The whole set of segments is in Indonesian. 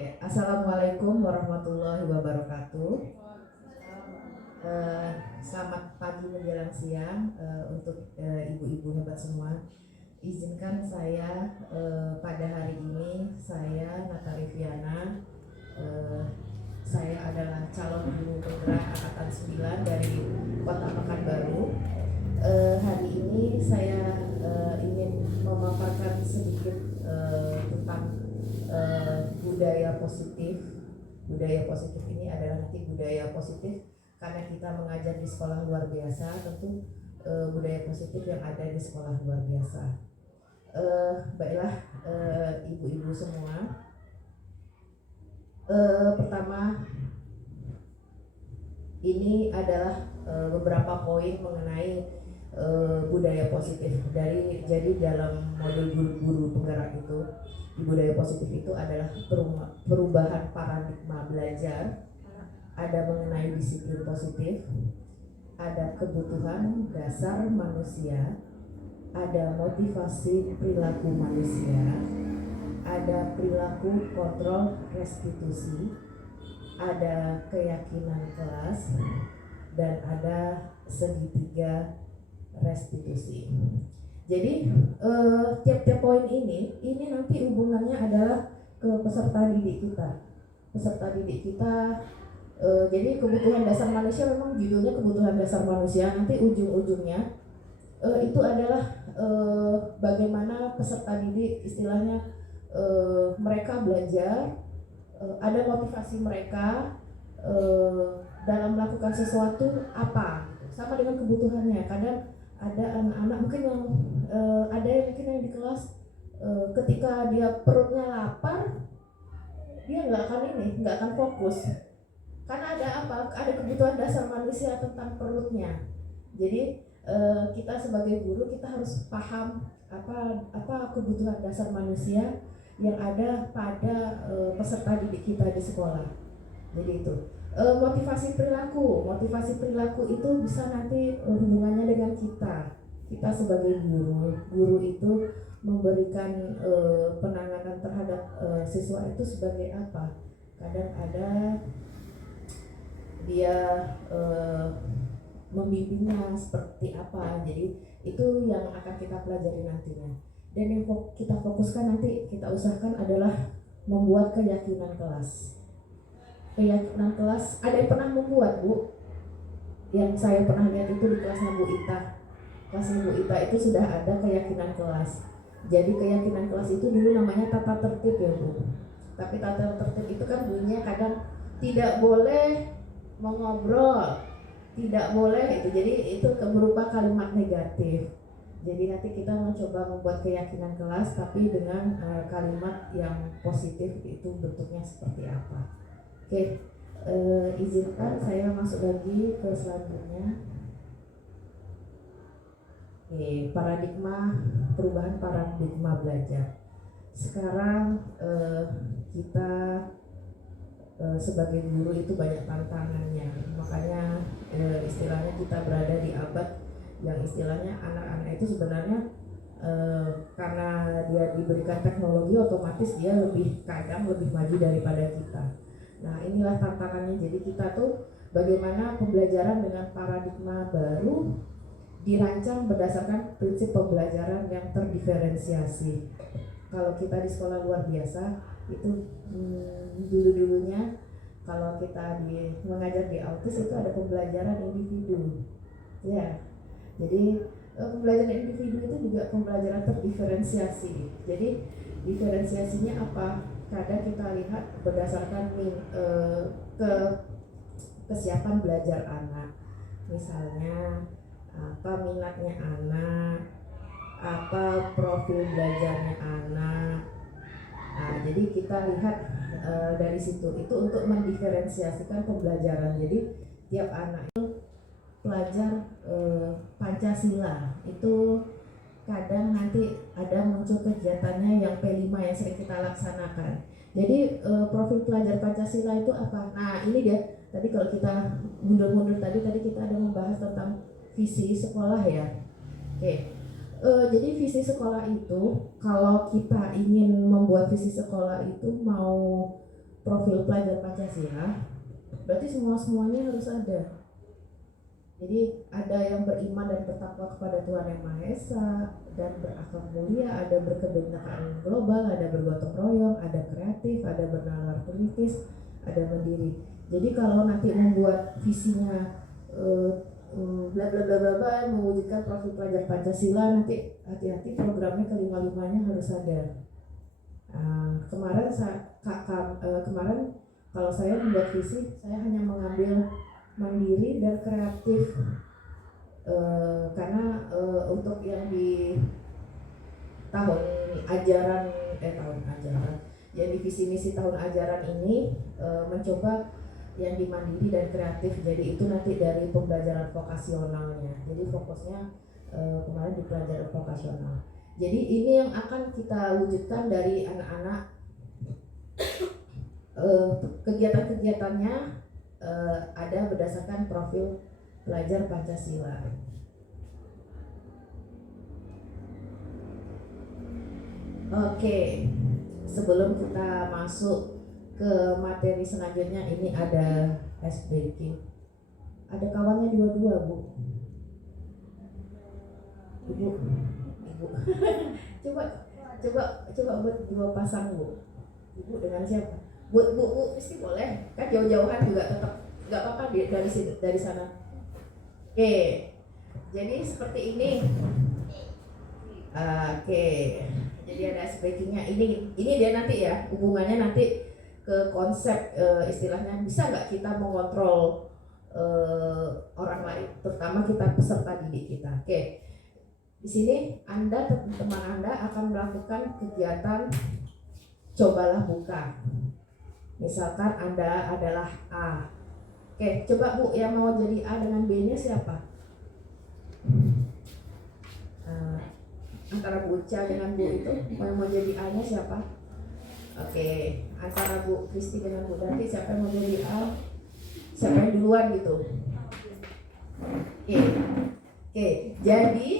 Assalamualaikum warahmatullahi wabarakatuh. Selamat pagi menjelang siang untuk ibu-ibu hebat semua. Izinkan saya pada hari ini, saya Nataliviana, saya adalah calon guru penggerak angkatan 9 dari Kota Pekanbaru. Hari ini saya ingin memaparkan sedikit tentang budaya positif. Budaya positif ini adalah nanti budaya positif karena kita mengajar di sekolah luar biasa, tentu budaya positif yang ada di sekolah luar biasa. Baiklah ibu-ibu semua, pertama ini adalah beberapa poin mengenai budaya positif jadi dalam modul guru penggerak itu, budaya positif itu adalah perubahan paradigma belajar, ada mengenai disiplin positif, ada kebutuhan dasar manusia, ada motivasi perilaku manusia, ada perilaku kontrol restitusi, ada keyakinan kelas, dan ada segitiga restitusi. Jadi tiap-tiap poin ini nanti hubungannya adalah ke peserta didik kita. Peserta didik kita, jadi kebutuhan dasar manusia memang judulnya kebutuhan dasar manusia. Nanti ujung-ujungnya itu adalah bagaimana peserta didik istilahnya mereka belajar, ada motivasi mereka dalam melakukan sesuatu apa, sama dengan kebutuhannya. Kadang ada anak-anak mungkin yang ada yang mungkin yang di kelas ketika dia perutnya lapar, dia nggak akan fokus karena ada apa? Ada kebutuhan dasar manusia tentang perutnya. Jadi kita sebagai guru kita harus paham apa kebutuhan dasar manusia yang ada pada peserta didik kita di sekolah. Jadi itu motivasi perilaku itu bisa nanti hubungannya dengan kita sebagai guru itu memberikan penanganan terhadap siswa itu sebagai apa. Kadang ada dia membimbingnya seperti apa, jadi itu yang akan kita pelajari nantinya. Dan yang kita fokuskan nanti, kita usahakan adalah membuat keyakinan kelas. Keyakinan kelas, ada yang pernah membuat, Bu? Yang saya pernah lihat itu di kelasnya Bu Ita. Kelasnya Bu Ita itu sudah ada keyakinan kelas. Jadi keyakinan kelas itu dulu namanya tata tertib ya Bu. Tapi tata tertib itu kan bunyinya kadang tidak boleh mengobrol, tidak boleh itu. Jadi itu berupa kalimat negatif. Jadi nanti kita mencoba membuat keyakinan kelas tapi dengan kalimat yang positif, itu bentuknya seperti apa. Oke, izinkan saya masuk lagi ke selanjutnya. Oke, perubahan paradigma belajar. Sekarang kita sebagai guru itu banyak tantangannya, makanya istilahnya kita berada di abad yang istilahnya anak-anak itu sebenarnya karena dia diberikan teknologi, otomatis dia lebih maju daripada kita. Nah inilah tantangannya. Jadi kita tuh bagaimana pembelajaran dengan paradigma baru dirancang berdasarkan prinsip pembelajaran yang terdiferensiasi. Kalau kita di sekolah luar biasa itu dulu-dulunya kalau kita mengajar di autis itu ada pembelajaran individu, ya. Jadi pembelajaran individu itu juga pembelajaran terdiferensiasi. Jadi diferensiasinya apa? Kadang kita lihat berdasarkan kesiapan belajar anak. Misalnya apa minatnya anak, apa profil belajarnya anak. Nah, jadi kita lihat dari situ itu untuk mendiferensiasikan pembelajaran. Jadi tiap anak itu pelajar Pancasila itu kadang nanti ada muncul kegiatannya yang P5 yang sering kita laksanakan. Jadi profil pelajar Pancasila itu apa? Nah ini dia, tadi kalau kita mundur-mundur tadi kita ada membahas tentang visi sekolah ya. Oke. Jadi visi sekolah itu, kalau kita ingin membuat visi sekolah itu mau profil pelajar Pancasila, berarti semuanya harus ada. Jadi ada yang beriman dan bertakwa kepada Tuhan Yang Maha Esa dan berakhlak mulia, ada berkebinekaan global, ada bergotong royong, ada kreatif, ada bernalar politis, ada mandiri. Jadi kalau nanti membuat visinya bla bla bla bla bla mewujudkan profil pelajar Pancasila, nanti hati-hati programnya kelima-limanya harus ada. Kemarin kalau saya membuat visi, saya hanya mengambil mandiri dan kreatif karena untuk yang di tahun ajaran yang di visi misi tahun ajaran ini mencoba yang di mandiri dan kreatif, jadi itu nanti dari pembelajaran vokasionalnya, jadi fokusnya kemarin di pelajaran vokasional. Jadi ini yang akan kita wujudkan dari anak-anak, kegiatan-kegiatannya ada berdasarkan profil pelajar Pancasila. Oke, sebelum kita masuk ke materi selanjutnya, ini ada ice breaking. Ada kawannya dua-dua, Bu. Ibu. coba buat dua pasang, Bu. Ibu dengan siapa? Bu, mesti boleh. Kan jauh-jauhan juga tetap nggak apa-apa dari sana. Oke. Jadi seperti ini. Oke. Jadi ada speakingnya. Ini dia nanti ya. Hubungannya nanti ke konsep istilahnya, bisa nggak kita mengontrol orang lain, terutama kita peserta didik kita. Oke. Di sini teman Anda akan melakukan kegiatan cobalah buka. Misalkan Anda adalah A. Oke, coba Bu, yang mau jadi A dengan B-nya siapa? Antara Bu Uca dengan Bu itu, yang mau jadi A-nya siapa? Oke, antara Bu Kristi dengan Bu Dati, siapa yang mau jadi A? Siapa yang duluan gitu? Oke, jadi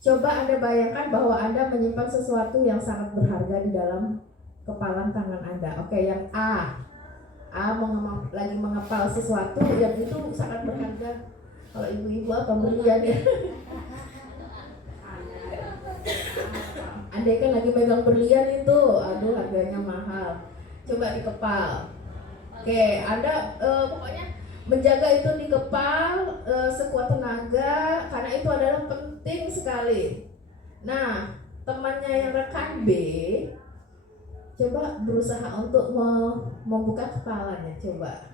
coba Anda bayangkan bahwa Anda menyimpan sesuatu yang sangat berharga di dalam kepalan tangan Anda. Oke, yang A lagi mengepal sesuatu yang itu sangat berharga. Kalau ibu-ibu apa berlian ya? Andai kan lagi megang berlian itu, aduh harganya mahal. Coba dikepal. Oke, Anda pokoknya menjaga itu dikepal sekuat tenaga karena itu adalah penting sekali. Nah, temannya yang rekan B coba berusaha untuk membuka kepalanya, coba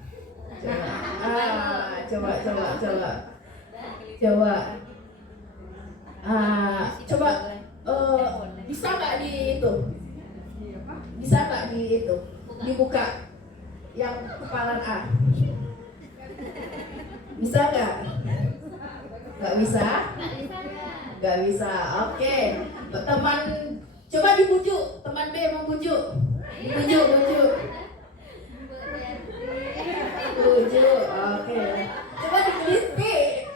bisa nggak dibuka yang kepalan A? Bisa nggak? Nggak bisa. Oke. Teman coba dibujuk, teman B membujuk. Bujuk. Oke. Coba digelitik.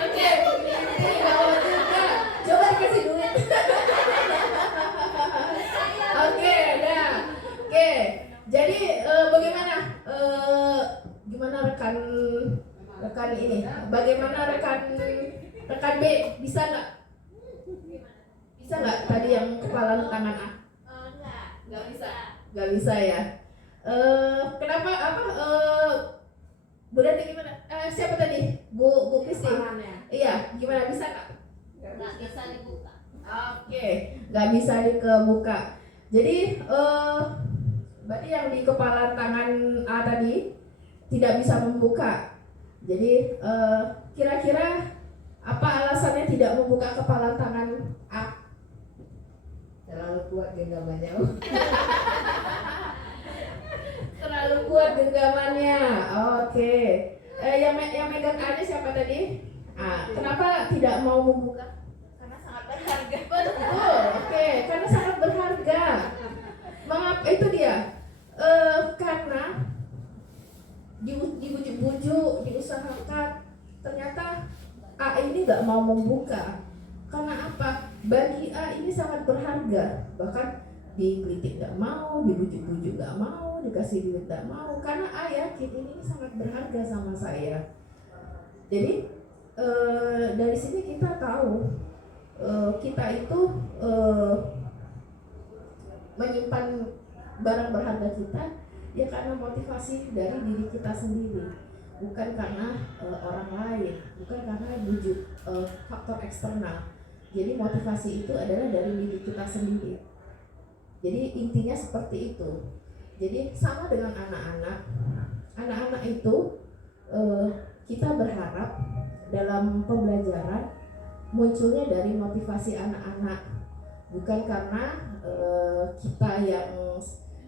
Oke. Dibawa juga. Coba dikasih duit. Oke, dah. Oke. Jadi bagaimana? Gimana rekan ini? Bagaimana rekan B bisa nggak? Tadi yang kepala tangan A? Nggak bisa ya. Kenapa? Bu Dati gimana? Siapa tadi? Bu Kristi. Iya, gimana, bisa nggak? Nggak bisa dibuka. Oke, nggak bisa dibuka. Jadi berarti yang di kepala tangan A tadi tidak bisa membuka. Jadi kira-kira apa alasannya tidak membuka kepala tangan A? Terlalu kuat genggamannya. Terlalu kuat genggamannya. Oke. Yang megang A-nya siapa tadi? Kenapa tidak mau membuka? Karena sangat berharga. Betul. Oke, karena sangat berharga. Mengapa itu dia? Karena dibujuk-bujuk, diusahakan, ternyata A ini nggak mau membuka. Karena apa? bagi A ini sangat berharga, bahkan digelitik nggak mau, dibujuk-bujuk nggak mau, dikasih duit nggak mau, karena A yakin ini sangat berharga sama saya. Jadi dari sini kita tahu kita itu menyimpan barang berharga kita ya karena motivasi dari diri kita sendiri, bukan karena orang lain, bukan karena bujuk faktor eksternal. Jadi motivasi itu adalah dari diri kita sendiri. Jadi intinya seperti itu. Jadi sama dengan anak-anak itu kita berharap dalam pembelajaran munculnya dari motivasi anak-anak, bukan karena kita yang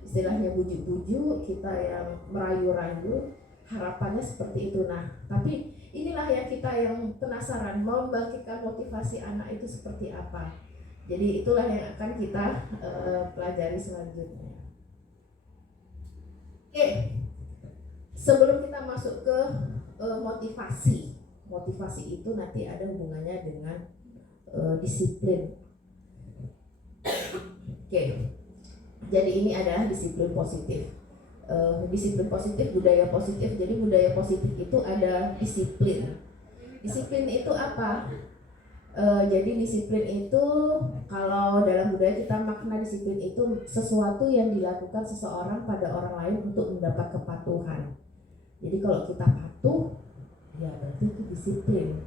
istilahnya bujuk-bujuk, kita yang merayu-rayu, harapannya seperti itu. Nah, tapi inilah yang kita yang penasaran, membangkitkan motivasi anak itu seperti apa. Jadi itulah yang akan kita pelajari selanjutnya. Oke, sebelum kita masuk ke motivasi itu nanti ada hubungannya dengan disiplin. Oke, jadi ini adalah disiplin positif. Disiplin positif, budaya positif. Jadi budaya positif itu ada disiplin. Disiplin itu apa? Jadi disiplin itu kalau dalam budaya kita makna disiplin itu sesuatu yang dilakukan seseorang pada orang lain untuk mendapat kepatuhan. Jadi kalau kita patuh, ya berarti itu disiplin.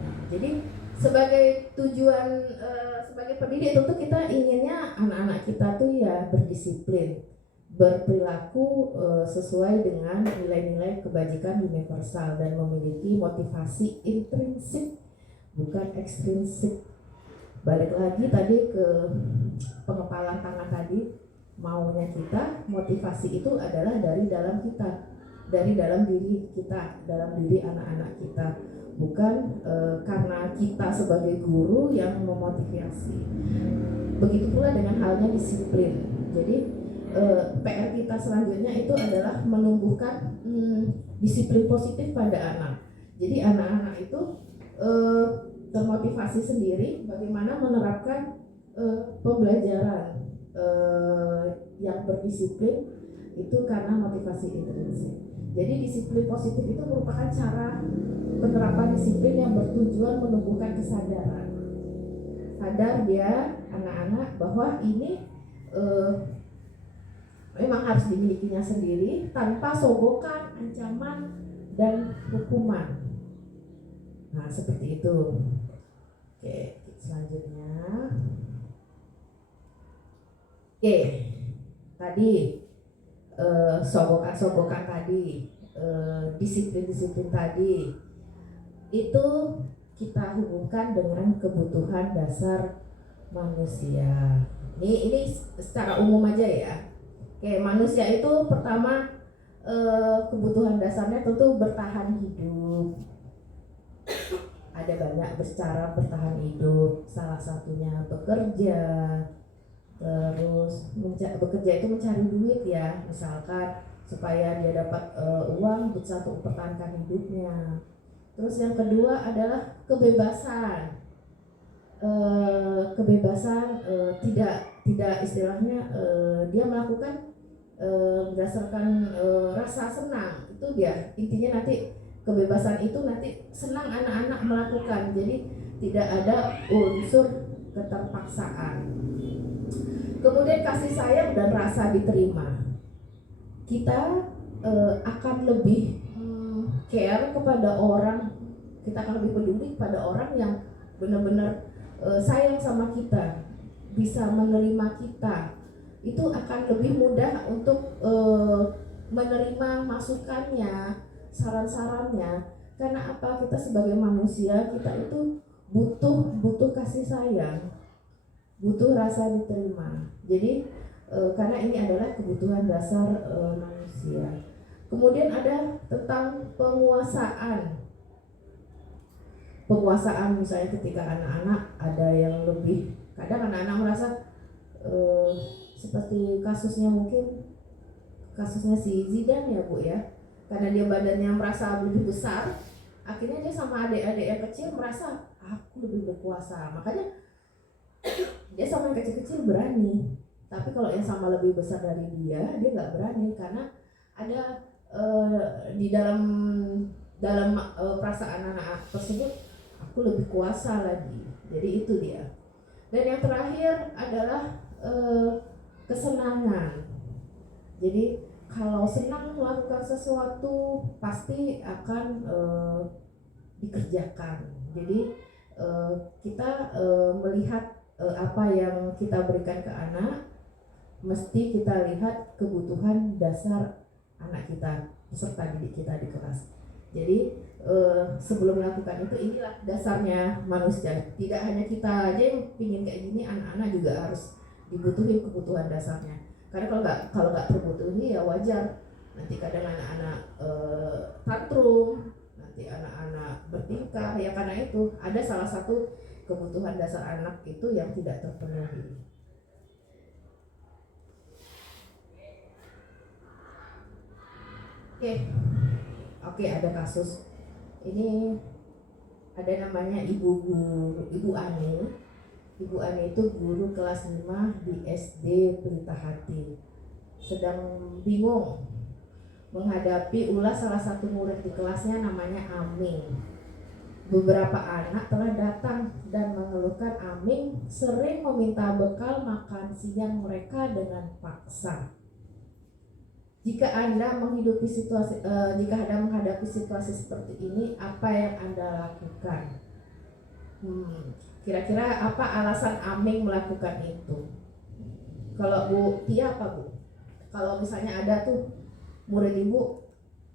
Nah, jadi sebagai tujuan sebagai pendidik tentu kita inginnya anak-anak kita tuh ya berdisiplin, berperilaku sesuai dengan nilai-nilai kebajikan universal dan memiliki motivasi intrinsik bukan ekstrinsik. Balik lagi tadi ke pengepalan tangan tadi, maunya kita, motivasi itu adalah dari dalam kita, dari dalam diri kita, dalam diri anak-anak kita, bukan karena kita sebagai guru yang memotivasi. Begitu pula dengan halnya disiplin. Jadi PR kita selanjutnya itu adalah menumbuhkan disiplin positif pada anak. Jadi anak-anak itu termotivasi sendiri bagaimana menerapkan pembelajaran yang berdisiplin itu karena motivasi intrinsik. Jadi disiplin positif itu merupakan cara penerapan disiplin yang bertujuan menumbuhkan kesadaran. Sadar dia anak-anak bahwa ini memang harus dimilikinya sendiri tanpa sogokan, ancaman, dan hukuman. Nah, seperti itu. Oke, selanjutnya. Oke, tadi sogokan tadi, disiplin tadi, itu kita hubungkan dengan kebutuhan dasar manusia. Ini secara umum aja ya. Oke, manusia itu pertama kebutuhan dasarnya tentu bertahan hidup. Ada banyak cara bertahan hidup, salah satunya bekerja. Terus bekerja itu mencari duit ya, misalkan supaya dia dapat uang bisa untuk mempertahankan hidupnya. Terus yang kedua adalah kebebasan. Tidak istilahnya dia melakukan berdasarkan rasa senang, itu dia intinya. Nanti kebebasan itu nanti senang anak-anak melakukan, jadi tidak ada unsur keterpaksaan. Kemudian kasih sayang dan rasa diterima. Kita akan lebih care kepada orang, kita akan lebih peduli kepada orang yang benar-benar sayang sama kita, bisa menerima kita. Itu akan lebih mudah untuk menerima masukannya, saran-sarannya. Karena apa? Kita sebagai manusia, kita itu butuh kasih sayang, butuh rasa diterima. Jadi karena ini adalah kebutuhan dasar manusia. Kemudian ada tentang penguasaan misalnya ketika anak-anak ada yang lebih, kadang anak-anak merasa seperti kasusnya si Zidane ya Bu ya, karena dia badannya merasa lebih besar, akhirnya dia sama adik-adik yang kecil merasa aku lebih berkuasa. Makanya Dia sama yang kecil-kecil berani, tapi kalau yang sama lebih besar dari dia nggak berani karena ada di dalam perasaan anak tersebut, aku lebih kuasa lagi. Jadi itu dia. Dan yang terakhir adalah kesenangan. Jadi kalau senang melakukan sesuatu pasti akan dikerjakan. Jadi kita melihat apa yang kita berikan ke anak, mesti kita lihat kebutuhan dasar anak kita, peserta didik kita di kelas. Jadi sebelum melakukan itu, inilah dasarnya manusia. Tidak hanya kita aja yang pingin kayak gini, anak-anak juga harus dibutuhin kebutuhan dasarnya. Karena kalau nggak terbutuhi ya wajar. Nanti kadang anak-anak tantrum, nanti anak-anak bertingkah. Ya karena itu ada salah satu kebutuhan dasar anak itu yang tidak terpenuhi. Oke, ada kasus. Ini ada namanya Ibu Ani. Ibu Ani itu guru kelas 5 di SD Pelita Hati. Sedang bingung menghadapi ulah salah satu murid di kelasnya namanya Aming. Beberapa anak telah datang dan mengeluhkan Aming sering meminta bekal makan siang mereka dengan paksa. Jika Anda menghadapi situasi seperti ini, apa yang Anda lakukan? Kira-kira apa alasan Aming melakukan itu? Kalau Bu Tia apa Bu? Kalau misalnya ada tuh murid ibu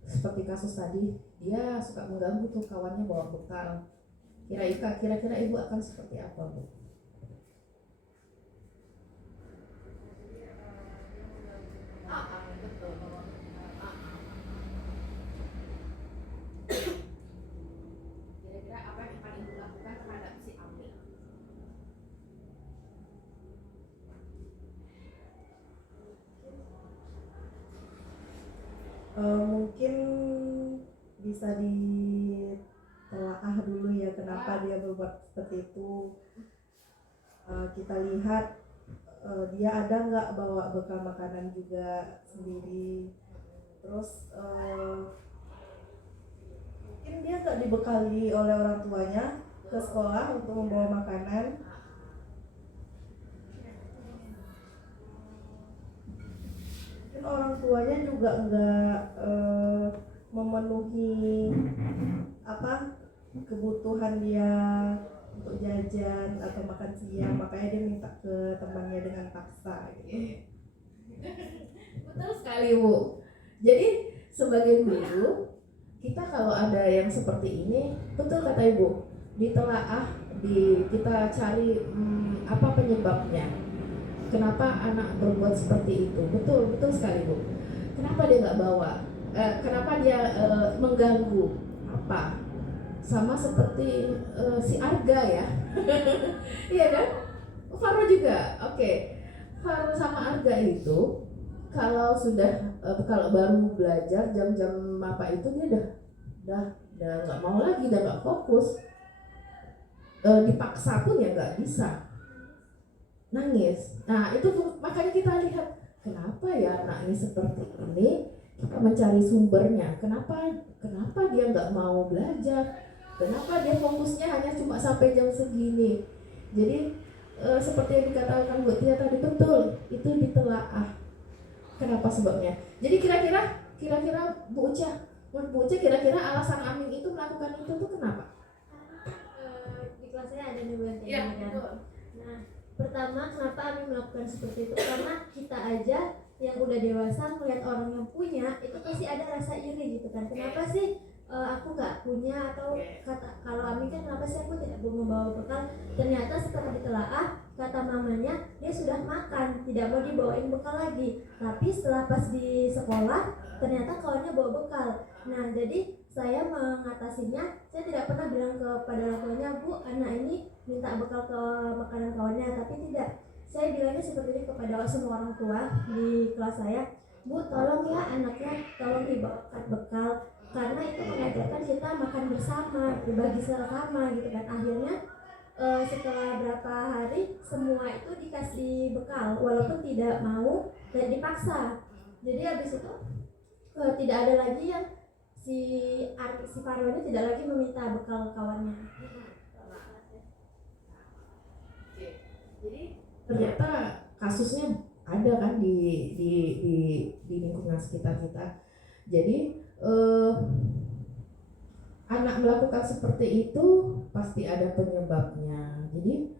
seperti kasus tadi, dia suka mengganggu tuh kawannya bawa bekal. Kira-kira ibu akan seperti apa Bu? Betul. Kira-kira apa yang akan ibu lakukan terhadap si Aming? Mungkin bisa ditelaah dulu ya kenapa dia berbuat seperti itu. Kita lihat dia ada nggak bawa bekal makanan juga sendiri. Terus mungkin dia nggak dibekali oleh orang tuanya ke sekolah untuk membawa makanan. Mungkin orang tuanya juga nggak memenuhi kebutuhan dia untuk jajan atau makan siang, makanya dia minta ke temannya dengan paksa gitu. Betul sekali Bu. Jadi sebagai guru, kita kalau ada yang seperti ini, betul kata Ibu, ditelaah, kita cari apa penyebabnya. Kenapa anak berbuat seperti itu? Betul sekali Bu. Kenapa dia nggak bawa? Kenapa dia mengganggu? Apa? Sama seperti si Arga ya. Iya kan? Faro juga. Oke. Faro sama Arga itu kalau baru belajar jam-jam apa itu dia udah nggak mau lagi, udah nggak fokus. Dipaksa pun ya nggak bisa, nangis. Nah itu makanya kita lihat kenapa ya anak ini seperti ini. Kita mencari sumbernya. Kenapa dia nggak mau belajar? Kenapa dia fokusnya hanya cuma sampai jam segini? Jadi seperti yang dikatakan Bu Tia tadi, betul, itu ditelaah. Kenapa sebabnya? Jadi kira-kira Bu Uca kira-kira alasan Aming itu melakukan itu tuh kenapa? Di kelas saya ada nih Bu. Iya, betul. Nah, pertama kenapa Aming melakukan seperti itu? Karena kita aja yang udah dewasa melihat orang yang punya itu pasti ada rasa iri gitu kan. Kenapa sih aku nggak punya, atau kalau Ami kan kenapa sih aku tidak membawa bekal? Ternyata setelah ditelaah, kata mamanya dia sudah makan, tidak mau dibawain bekal lagi. Tapi setelah pas di sekolah ternyata kawannya bawa bekal. Nah jadi saya mengatasinya, saya tidak pernah bilang kepada orang tuanya, Bu anak ini minta bekal ke makanan kawannya, tapi tidak. Saya bilangnya seperti ini kepada semua orang tua di kelas saya, Bu tolong ya anaknya tolong dibawakan bekal, karena itu mengajarkan kita makan bersama, berbagi sama gitu kan. Akhirnya setelah berapa hari semua itu dikasih bekal walaupun tidak mau dan dipaksa. Jadi habis itu tidak ada lagi yang si Faro ini tidak lagi meminta bekal kawannya. Jadi ternyata kasusnya ada kan di lingkungan sekitar kita. Jadi anak melakukan seperti itu pasti ada penyebabnya. Jadi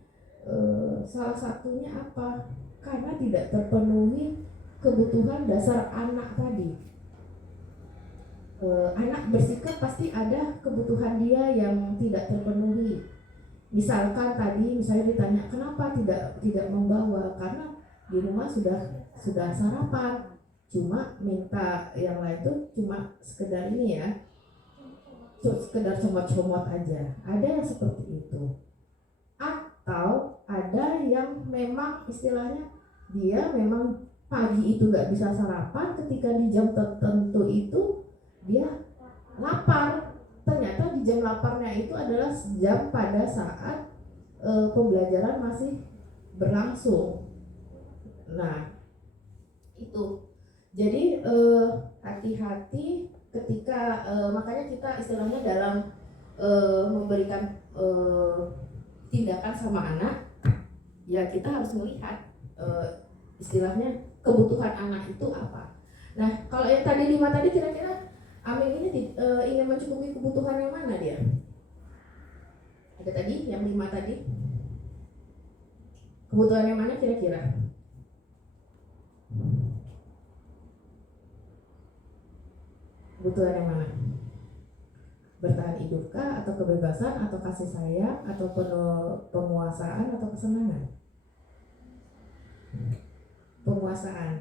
salah satunya apa? Karena tidak terpenuhi kebutuhan dasar anak tadi. Anak bersikap pasti ada kebutuhan dia yang tidak terpenuhi. Misalkan tadi misalnya ditanya kenapa tidak membawa, karena di rumah sudah sarapan, cuma minta yang lain tuh cuma sekedar ini ya, sekedar comot-comot aja. Ada yang seperti itu. Atau ada yang memang istilahnya dia memang pagi itu gak bisa sarapan, ketika di jam tertentu itu dia lapar. Ternyata di jam laparnya itu adalah jam pada saat pembelajaran masih berlangsung. Nah itu. Jadi hati-hati ketika makanya kita istilahnya dalam memberikan tindakan sama anak, ya kita harus melihat istilahnya kebutuhan anak itu apa. Nah kalau yang tadi 5 tadi kira-kira Amin ini ingin mencukupi kebutuhan yang mana dia? Ada tadi yang 5 tadi, kebutuhan yang mana kira-kira? Kebutuhan yang mana? Bertahan hidupkah, atau kebebasan, atau kasih sayang, atau penguasaan, atau kesenangan? Penguasaan.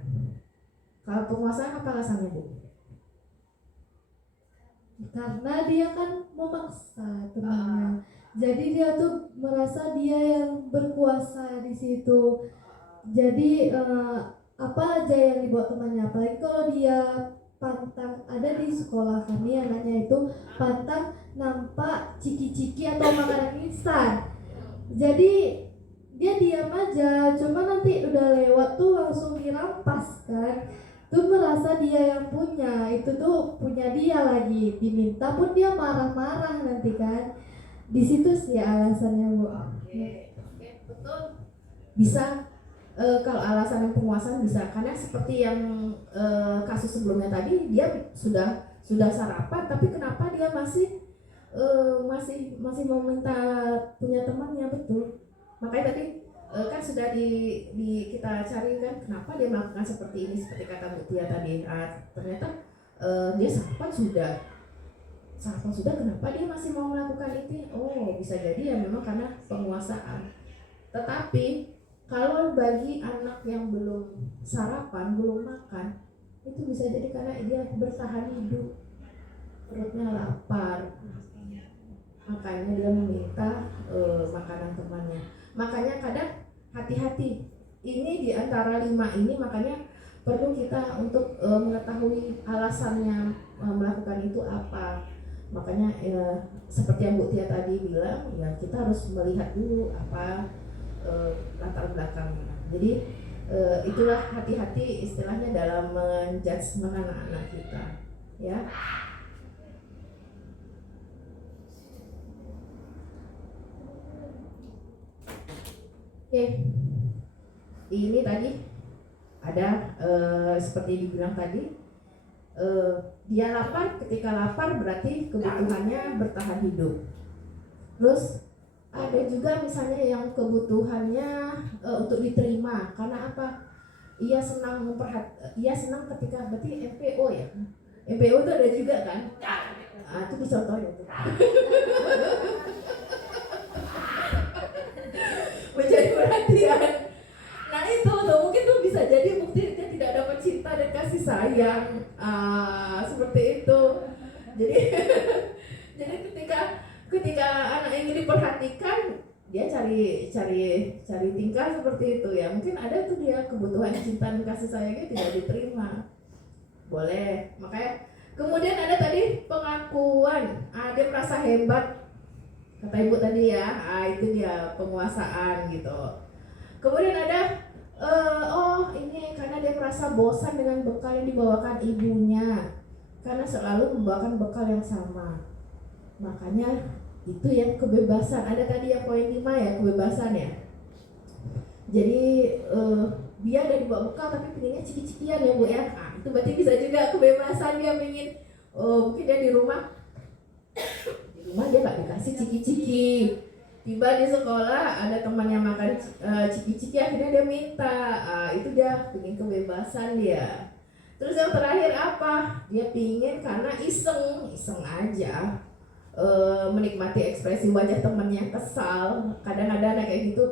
Kalau penguasaan apa alasannya, Bu? Karena dia kan memaksa temannya. Jadi dia tuh merasa dia yang berkuasa di situ. Jadi apa aja yang dibuat temannya, apalagi kalau dia pantang, ada di sekolah kami anaknya itu pantang nampak ciki-ciki atau makanan instan. Jadi dia diam aja, cuma nanti udah lewat tuh langsung dirampas kan. Tuh merasa dia yang punya, itu tuh punya dia lagi, diminta pun dia marah-marah nanti kan. Di situ sih alasannya, Bu. Oke, betul. Bisa kalau alasan yang penguasaan bisa, karena seperti yang kasus sebelumnya tadi, dia sudah sarapan, tapi kenapa dia masih mau minta punya temannya, betul. Makanya tadi kan sudah kita cari kan kenapa dia melakukan seperti ini, seperti kata Bu Tia tadi. Ternyata dia sarapan sudah, kenapa dia masih mau melakukan itu? Oh, bisa jadi ya memang karena penguasaan. Tetapi kalau bagi anak yang belum sarapan, belum makan, itu bisa jadi karena dia bertahan hidup, perutnya lapar, makanya dia meminta makanan temannya. Makanya kadang hati-hati, ini di antara 5 ini, makanya perlu kita untuk mengetahui alasannya melakukan itu apa. Makanya seperti yang Bu Tia tadi bilang, ya kita harus melihat dulu apa latar belakangnya. Jadi itulah hati-hati istilahnya dalam menjudge anak-anak kita, ya. Oke, ini tadi ada seperti dibilang tadi, dia lapar. Ketika lapar berarti kebutuhannya bertahan hidup. Terus ada juga misalnya yang kebutuhannya untuk diterima, karena apa? Ia senang ketika, berarti MPO ya. MPO itu ada juga kan? Itu dicontohin itu. Menjadi perhatian. Nah itu tuh mungkin tuh bisa jadi bukti dia tidak dapat cinta dan kasih sayang, seperti itu. Jadi ketika anak ingin diperhatikan, dia cari tingkah seperti itu ya. Mungkin ada tuh dia kebutuhan cinta dan kasih sayangnya tidak diterima. Boleh. Makanya kemudian ada tadi pengakuan. Dia merasa hebat kata ibu tadi ya, itu dia penguasaan gitu. Kemudian ada oh ini karena dia merasa bosan dengan bekal yang dibawakan ibunya, karena selalu membawakan bekal yang sama. Makanya itu yang kebebasan. Ada tadi yang poin 5 ya, kebebasan ya. Jadi dia ada dibawa bekal tapi pinginnya ciki-cikian ya Bu ya. Itu berarti bisa juga kebebasan, dia ingin mungkin dia di rumah dia nggak dikasih ciki-ciki. Tiba di sekolah ada teman yang makan ciki-ciki, akhirnya dia minta. Itu dia ingin kebebasan dia. Terus yang terakhir apa? Dia pingin karena iseng aja menikmati ekspresi wajah temannya kesal. Kadang-kadang ada kayak gitu,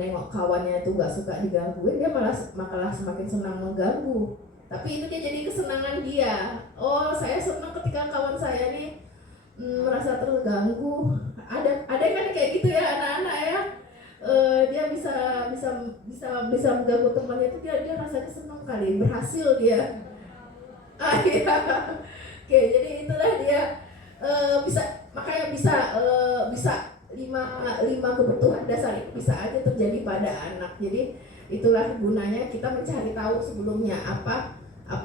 nengok kawannya itu gak suka digangguin, dia malah semakin senang mengganggu. Tapi itu dia jadi kesenangan dia. Oh, saya senang ketika kawan saya nih merasa terganggu. Ada kan kayak gitu ya anak-anak ya. Dia bisa mengganggu temannya itu, dia rasanya senang kali, berhasil dia. Ya. Oke, jadi itulah dia makanya bisa lima kebutuhan dasar itu bisa aja terjadi pada anak. Jadi itulah gunanya kita mencari tahu sebelumnya apa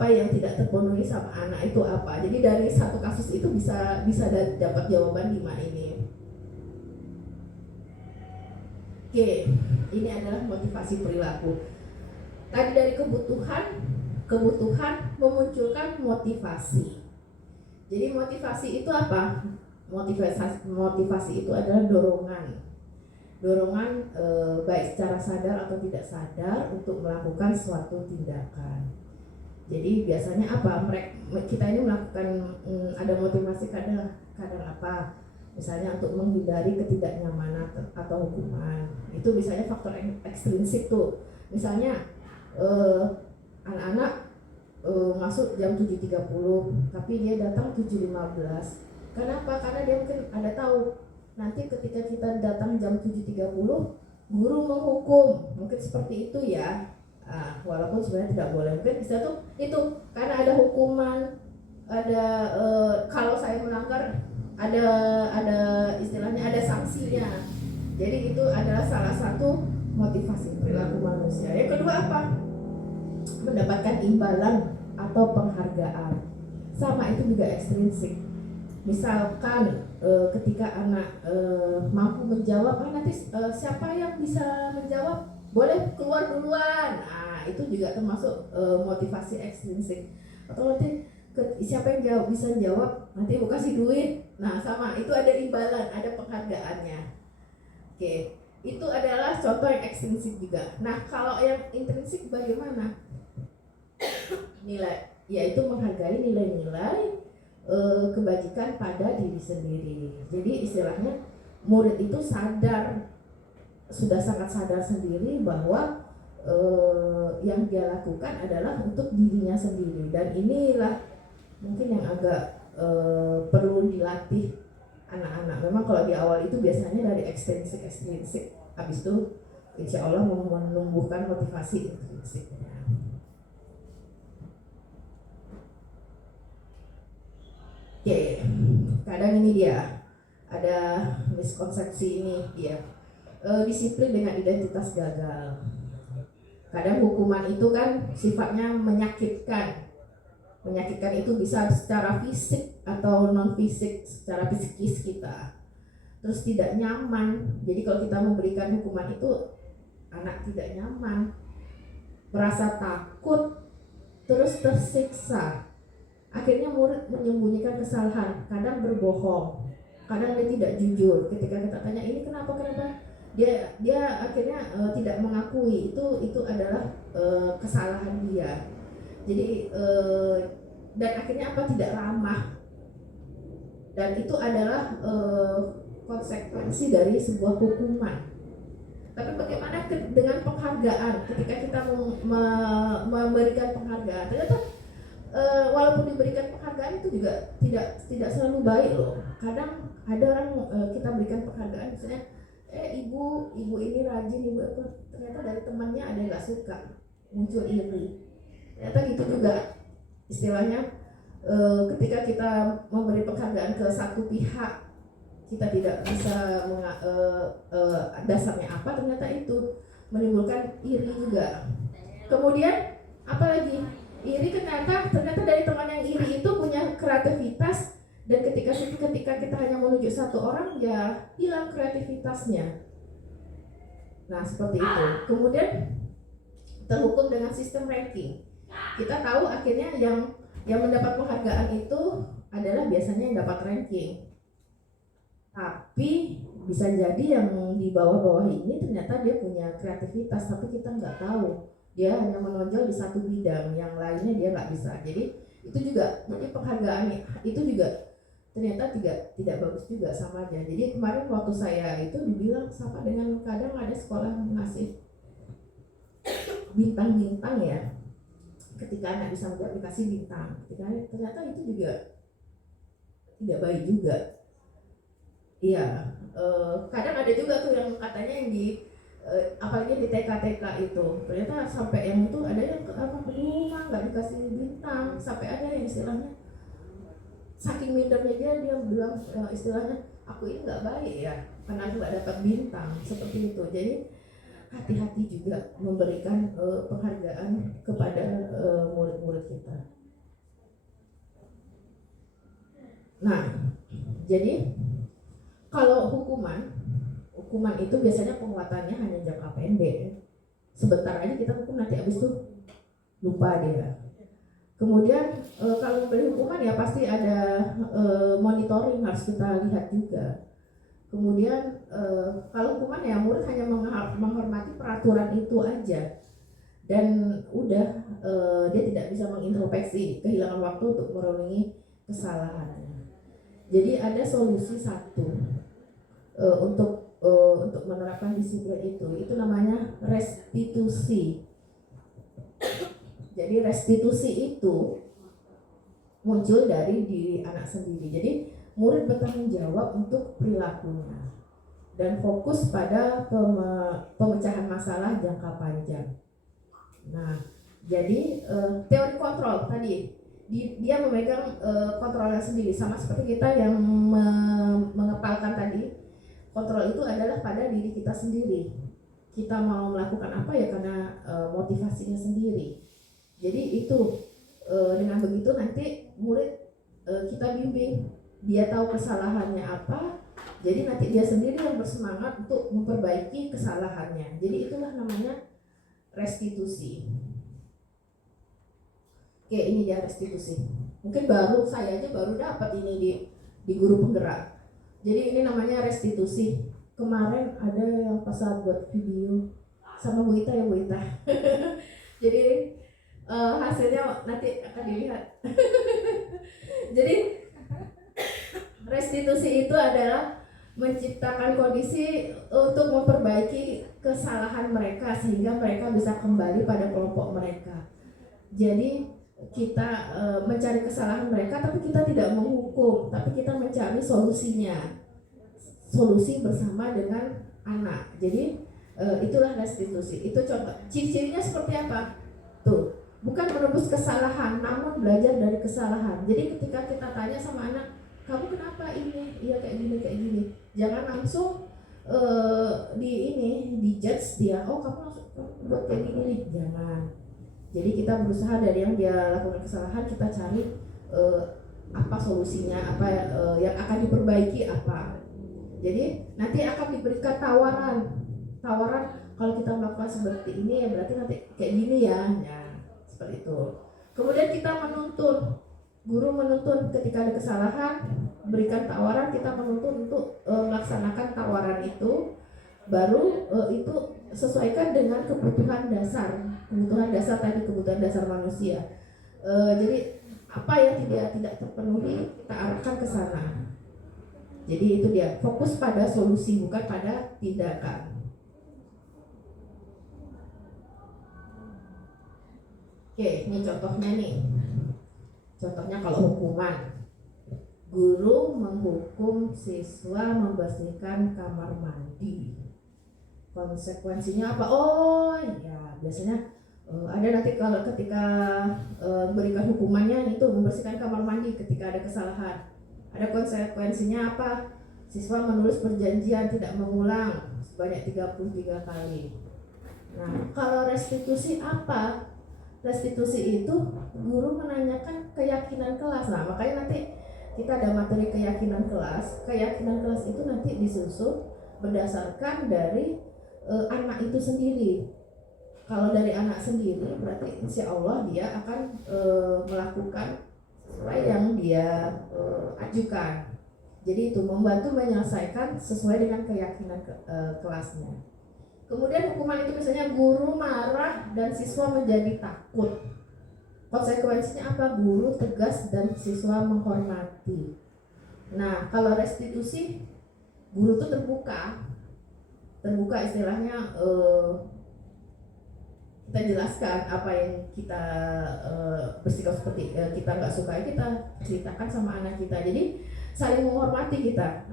yang tidak terpenuhi sama anak itu apa. Jadi dari satu kasus itu bisa dapat jawaban 5 ini. Oke, ini adalah motivasi perilaku. Tadi dari kebutuhan memunculkan motivasi. Jadi motivasi itu apa? Motivasi itu adalah dorongan baik secara sadar atau tidak sadar untuk melakukan suatu tindakan. Jadi biasanya apa? Kita ini melakukan ada motivasi kadang apa? Misalnya untuk menghindari ketidaknyamanan atau hukuman. Itu biasanya faktor ekstrinsik tuh. Misalnya anak-anak masuk jam 7.30 tapi dia datang 7.15. Kenapa? Karena dia mungkin ada tahu nanti ketika kita datang jam 7.30 guru menghukum, mungkin seperti itu ya. Walaupun sebenarnya tidak boleh, mungkin bisa tuh itu karena ada hukuman, ada kalau saya melanggar ada istilahnya, ada sanksinya. Jadi itu adalah salah satu motivasi perilaku manusia. Yang kedua apa? Mendapatkan imbalan atau penghargaan. Sama, itu juga ekstrinsik. Misalkan ketika anak mampu menjawab, nanti siapa yang bisa menjawab boleh keluar duluan. Itu juga termasuk motivasi ekstrinsik. Atau nanti siapa yang bisa jawab nanti mau kasih duit. Sama, itu ada imbalan, ada penghargaannya. Oke, itu adalah contoh yang ekstrinsik juga. Kalau yang intrinsik bagaimana? Nilai, yaitu menghargai nilai-nilai kebajikan pada diri sendiri. Jadi istilahnya murid itu sudah sangat sadar sendiri bahwa yang dia lakukan adalah untuk dirinya sendiri. Dan inilah mungkin yang agak perlu dilatih anak-anak. Memang kalau di awal itu biasanya dari ekstrinsik, habis itu insya Allah menumbuhkan motivasi intrinsiknya. Oke, kadang ini dia ada miskonsepsi ini dia disiplin dengan identitas gagal. Kadang hukuman itu kan sifatnya menyakitkan itu bisa secara fisik atau non fisik, secara psikis kita. Terus tidak nyaman. Jadi kalau kita memberikan hukuman itu anak tidak nyaman, merasa takut, terus tersiksa. Akhirnya murid menyembunyikan kesalahan, kadang berbohong, kadang dia tidak jujur. Ketika kita tanya ini kenapa, dia akhirnya tidak mengakui itu adalah kesalahan dia. Jadi dan akhirnya apa, tidak ramah. Dan itu adalah konsekuensi dari sebuah hukuman. Tapi bagaimana dengan penghargaan? Ketika kita memberikan penghargaan, ternyata walaupun diberikan penghargaan itu juga tidak selalu baik loh. Kadang ada orang kita berikan penghargaan, misalnya ibu ini rajin, ibu apa, ternyata dari temannya ada yang nggak suka, muncul iri. Ternyata gitu juga istilahnya ketika kita memberi penghargaan ke satu pihak, kita tidak bisa dasarnya apa, ternyata itu menimbulkan iri juga. Kemudian apalagi iri, ternyata dari teman yang iri itu punya kreativitas, dan ketika kita hanya menunjuk satu orang ya hilang kreativitasnya. Nah seperti itu. Kemudian terhukum dengan sistem ranking. Kita tahu akhirnya yang mendapat penghargaan itu adalah biasanya yang dapat ranking. Tapi bisa jadi yang di bawah-bawah ini ternyata dia punya kreativitas, tapi kita nggak tahu. Dia hanya menonjol di satu bidang, yang lainnya dia nggak bisa. Jadi itu juga, jadi penghargaan itu juga ternyata tidak bagus juga, sama aja. Jadi kemarin waktu saya itu dibilang sama dengan, kadang ada sekolah ngasih bintang-bintang ya, ketika anak bisa menjawab dikasih bintang, ternyata itu juga tidak baik juga. Iya, kadang ada juga tuh yang katanya yang di apalagi di TK itu, ternyata sampai yang itu ada yang rumah nggak dikasih bintang, sampai ada yang istilahnya saking mindernya dia bilang istilahnya aku ini nggak baik ya karena aku nggak dapat bintang, seperti itu. Jadi hati-hati juga memberikan penghargaan kepada murid-murid kita. Nah, jadi kalau hukuman itu biasanya penguatannya hanya jangka pendek. Sebentar aja kita hukum, nanti habis itu lupa dia. Kemudian kalau memberi hukuman ya pasti ada monitoring, harus kita lihat juga. Kemudian kalau hukuman ya murid hanya menghormati peraturan itu aja, dan udah dia tidak bisa mengintrospeksi, kehilangan waktu untuk merenungi kesalahannya. Jadi ada solusi satu untuk menerapkan disiplin itu namanya restitusi. Jadi restitusi itu muncul dari diri anak sendiri. Jadi murid bertanggung jawab untuk perilakunya dan fokus pada pemecahan masalah jangka panjang. Nah, jadi teori kontrol tadi dia memegang kontrolnya sendiri, sama seperti kita yang mengepalkan tadi. Kontrol itu adalah pada diri kita sendiri. Kita mau melakukan apa ya karena motivasinya sendiri. Jadi itu dengan begitu nanti murid kita bimbing, dia tahu kesalahannya apa, jadi nanti dia sendiri yang bersemangat untuk memperbaiki kesalahannya. Jadi itulah namanya restitusi. Oke, ini dia restitusi. Mungkin saya aja baru dapat ini di guru penggerak. Jadi ini namanya restitusi. Kemarin ada yang pas buat video sama Bu Ita ya, Bu Ita. Jadi hasilnya nanti akan dilihat. Jadi restitusi itu adalah menciptakan kondisi untuk memperbaiki kesalahan mereka sehingga mereka bisa kembali pada kelompok mereka. Jadi kita mencari kesalahan mereka, tapi kita tidak menghukum, tapi kita mencari solusinya, solusi bersama dengan anak. Jadi itulah restitusi. Itu contoh. Ciri-cirinya seperti apa? Tuh, bukan menebus kesalahan, namun belajar dari kesalahan. Jadi ketika kita tanya sama anak, kamu kenapa ini? Iya kayak gini. Jangan langsung dijudge dia. Oh kamu langsung buat kayak gini. Jangan. Jadi kita berusaha dari yang dia lakukan kesalahan, kita cari apa solusinya, apa yang akan diperbaiki apa. Jadi nanti akan diberikan tawaran kalau kita melakukan seperti ini ya berarti nanti kayak gini ya seperti itu. Kemudian kita guru menuntun ketika ada kesalahan, berikan tawaran, kita menuntun untuk melaksanakan tawaran itu, baru itu sesuaikan dengan kebutuhan dasar tadi, kebutuhan dasar manusia. Jadi apa yang tidak terpenuhi kita arahkan ke sana. Jadi itu dia, fokus pada solusi bukan pada tindakan. Oke, ini contohnya nih. Contohnya kalau hukuman, guru menghukum siswa membersihkan kamar mandi. Konsekuensinya apa? Oh ya, biasanya ada nanti kalau ketika berikan hukumannya itu membersihkan kamar mandi ketika ada kesalahan. Ada konsekuensinya apa? Siswa menulis perjanjian tidak mengulang sebanyak 33 kali. Nah, kalau restitusi apa? Restitusi itu guru menanyakan keyakinan kelas. Nah, makanya nanti kita ada materi keyakinan kelas. Keyakinan kelas itu nanti disusun berdasarkan dari anak itu sendiri. Kalau dari anak sendiri berarti insya Allah dia akan melakukan sesuai yang dia ajukan. Jadi itu membantu menyelesaikan sesuai dengan keyakinan kelasnya. Kemudian hukuman itu misalnya guru marah dan siswa menjadi takut. Konsekuensinya apa? Guru tegas dan siswa menghormati. Nah, kalau restitusi guru itu terbuka istilahnya kita jelaskan apa yang kita bersikap seperti kita nggak suka, kita ceritakan sama anak kita. Jadi saling menghormati kita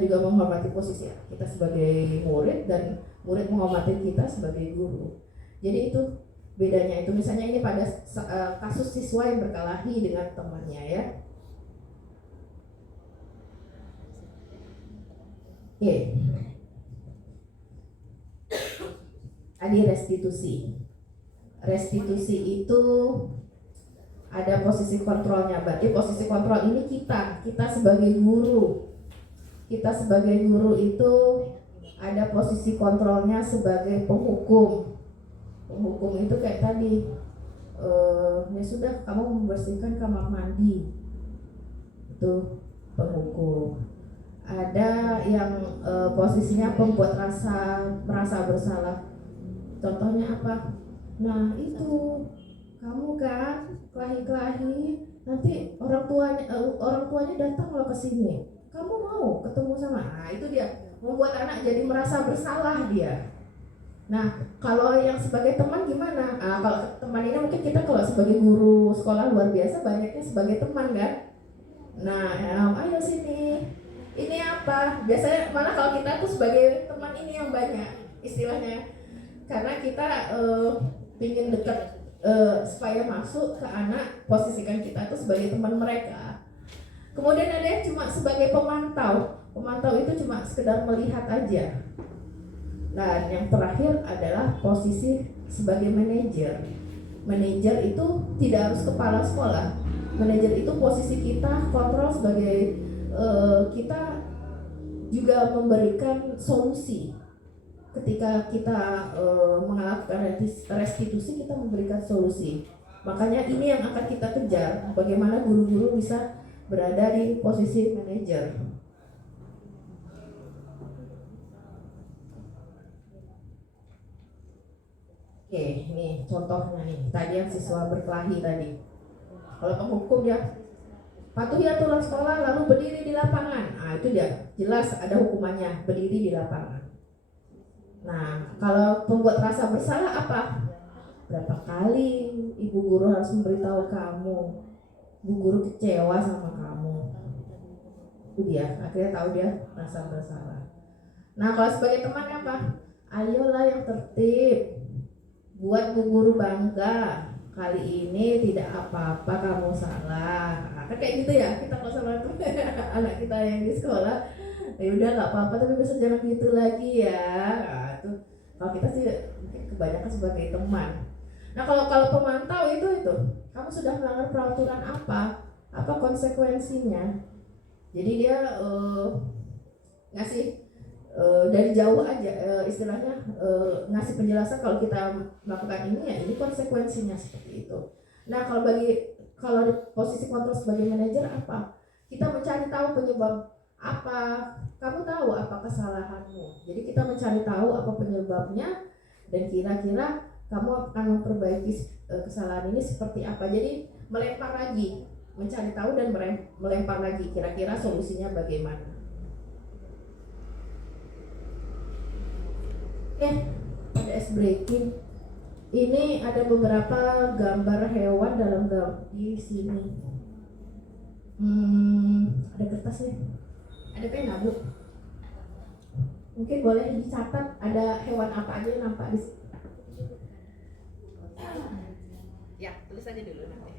juga menghormati posisi kita sebagai murid dan murid menghormati kita sebagai guru. Jadi itu bedanya itu. Misalnya ini pada kasus siswa yang berkelahi dengan temannya ya. Oke. Tadi restitusi. Restitusi itu ada posisi kontrolnya. Berarti posisi kontrol ini kita sebagai guru. Kita sebagai guru itu ada posisi kontrolnya sebagai penghukum. Penghukum itu kayak tadi, ya sudah kamu membersihkan kamar mandi, itu penghukum. Ada yang posisinya pembuat merasa bersalah. Contohnya apa? Nah itu kamu kan kelahi-kelahi, nanti orang tuanya datang loh ke sini. Kamu mau ketemu sama? Nah itu dia membuat anak jadi merasa bersalah dia. Nah kalau yang sebagai teman gimana? Kalau teman ini mungkin kita kalau sebagai guru sekolah luar biasa banyaknya sebagai teman kan. Nah ayo sini. Ini apa? Biasanya malah kalau kita tuh sebagai teman ini yang banyak istilahnya. Karena kita pingin dekat supaya masuk ke anak, posisikan kita itu sebagai teman mereka. Kemudian ada yang cuma sebagai pemantau. Pemantau itu cuma sekedar melihat aja. Dan yang terakhir adalah posisi sebagai manajer. Manajer itu tidak harus kepala sekolah. Manajer itu posisi kita kontrol sebagai kita juga memberikan solusi. Ketika kita melakukan restitusi, kita memberikan solusi. Makanya ini yang akan kita kejar, bagaimana guru-guru bisa berada di posisi manajer. Oke, ini contohnya nih. Tadi yang siswa berkelahi tadi. Kalau penghukum ya patuhi aturan sekolah lalu berdiri di lapangan. Nah itu dia, jelas ada hukumannya, berdiri di lapangan. Nah, kalau pembuat rasa bersalah apa? Berapa kali ibu guru harus memberitahu kamu? Ibu guru kecewa sama kamu. Itu dia, akhirnya tahu dia rasa bersalah. Nah, kalau sebagai teman apa? Ayolah yang tertib. Buat bu guru bangga. Kali ini tidak apa-apa kamu salah. Nah, kan kayak gitu ya, kita kalau sama anak kita yang di sekolah, ya udah nggak apa-apa tapi besok jangan gitu lagi ya. Nah, itu kalau kita sih mungkin kebanyakan sebagai teman. Nah kalau pemantau itu kamu sudah melanggar peraturan apa konsekuensinya. Jadi dia ngasih dari jauh aja istilahnya ngasih penjelasan kalau kita melakukan ini ya ini konsekuensinya seperti itu. Nah kalau di posisi kontrol sebagai manajer apa? Kita mencari tahu penyebab apa, kamu tahu apa kesalahanmu. Jadi kita mencari tahu apa penyebabnya dan kira-kira kamu akan memperbaiki kesalahan ini seperti apa. Jadi melempar lagi, mencari tahu dan melempar lagi kira-kira solusinya bagaimana. Oke, ada ice breaking. Ini ada beberapa gambar hewan dalam di sini. Ada kertasnya. Ada pena bu? Mungkin boleh dicatat ada hewan apa aja yang nampak di sini. Ya, tulis aja dulu nanti.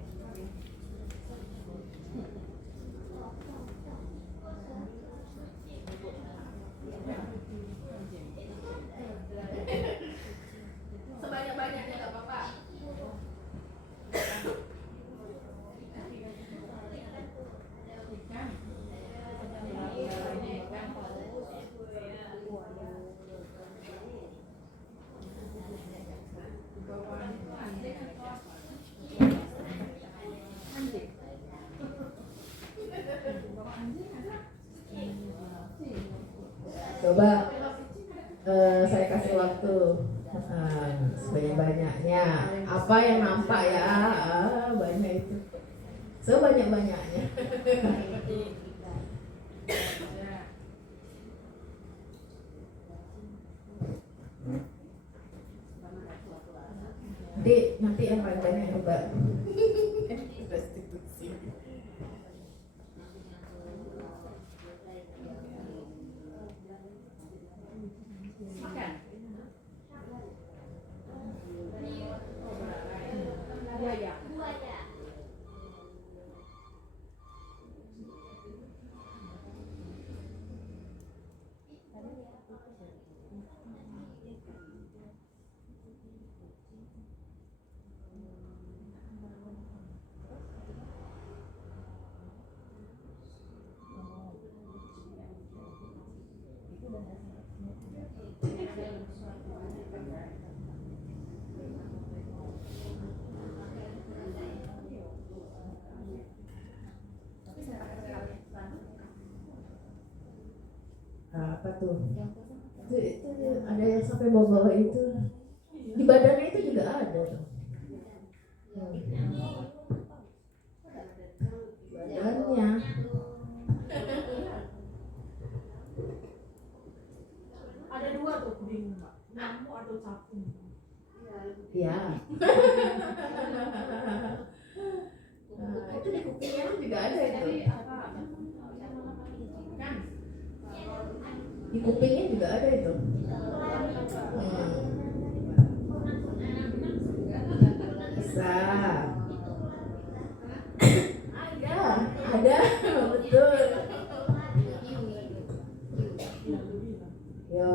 Coba saya kasih waktu sebanyak-banyaknya. Apa yang nampak ya? Banyak itu. Sebanyak-banyaknya. Nanti yang paling banyak coba. Restitusi. Apa tuh? Itu ada yang sampai bawa-bawa itu. Di badannya itu juga ada tuh. Badannya. Ada dua tuh bingung Mbak, nyamuk atau capung. Ya. Itu di kupingnya juga ada itu. Di kupingnya juga ada itu. Bisa. Ada, betul. Yo.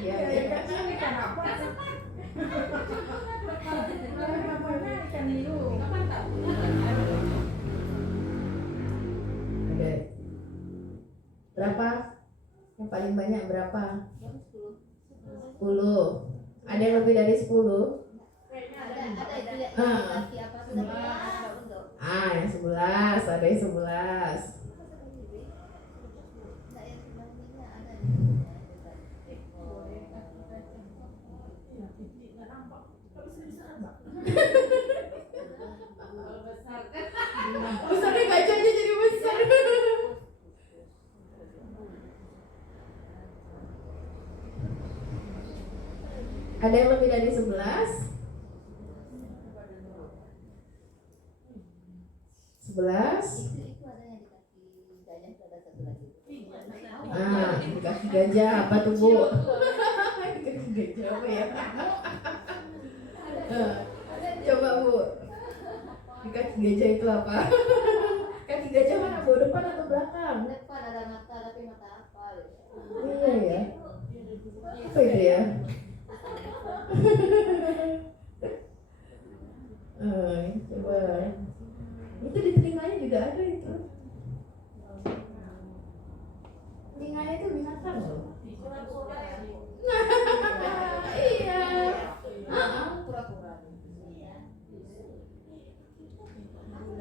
Iya, iya. Ikan apa? Namanya ikan hiu. Oke. Berapa? Yang paling banyak berapa? 10. Ada yang lebih dari 10? Yang 11, ada yang 11. Besarnya kacanya jadi besar. Ada yang lebih dari 11? 11? Di kaki gajah apa tuh Bu? Di kaki gajah apa ya? Coba Bu, di kaki gajah itu apa? Kaki gajah mana Bu? Depan atau belakang? Depan ada mata tapi mata apa? Iya ya. Apa itu ya? Coba. Itu di telinganya juga ada itu. Telinganya itu binatang loh. Iya.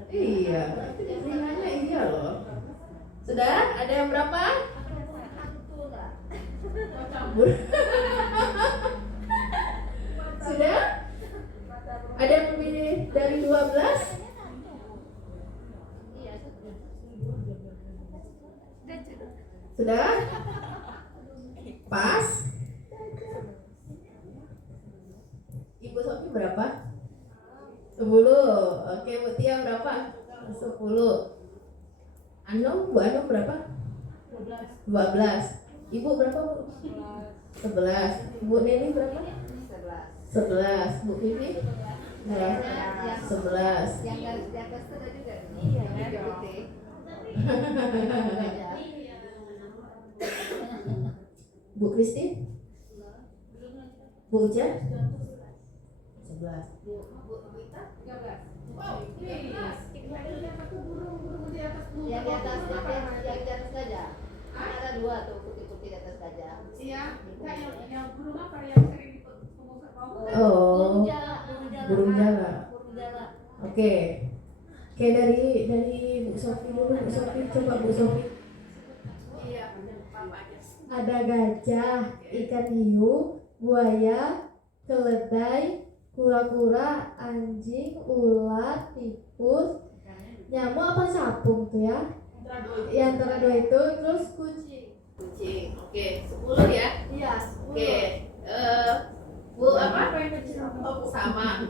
Iya, itu di telinganya iya loh. Sudah? Ada yang berapa? Sudah? Ada yang lebih dari 12? Sudah? Pas? Ibu Sofi berapa? 10. Oke, Bu Tia berapa? 10. Bu Anum berapa? 12. Ibu berapa Bu? 11. Bu Neni berapa? 11. Bu Vivi? 11. Yang di atas itu ada juga. Iya, putih. Bu Kristi? Bu Uja? 11. Oke. Oke, dari Bu Sofi dulu. Bu Sofi, coba Bu Sofi. Iya, apa aja. Ada gajah, ikan hiu, buaya, keledai, kura-kura, anjing, ular, tikus, nyamuk apa capung tuh ya? Yang antara dua itu, terus kucing. Kucing. Oke, 10 ya. Iya. Oke. Bu apa? Oh, sama.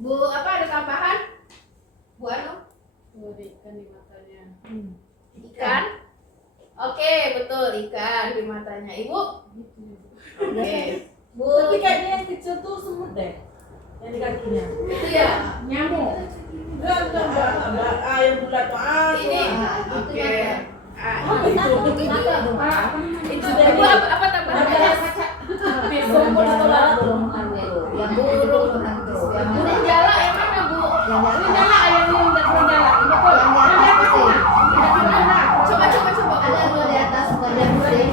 Bu apa ada tambahan? Bu Anu? Ikan di matanya. Ikan. Oke, betul ikan di matanya. Ibu? Oke. Bu. Tapi kayaknya yang kecil tuh semut deh. Yang di kakinya. Itu ya. Nyamuk. Enggak. Yang bulat tuh. Ini. Oke. Apa itu? Itu Bu apa tambahannya? Semut atau lalat tuh. Yang burung burung jala yang mana Bu? Ini nyala yang nggak nyala. Coba. Ada dua di atas, ada yang putih.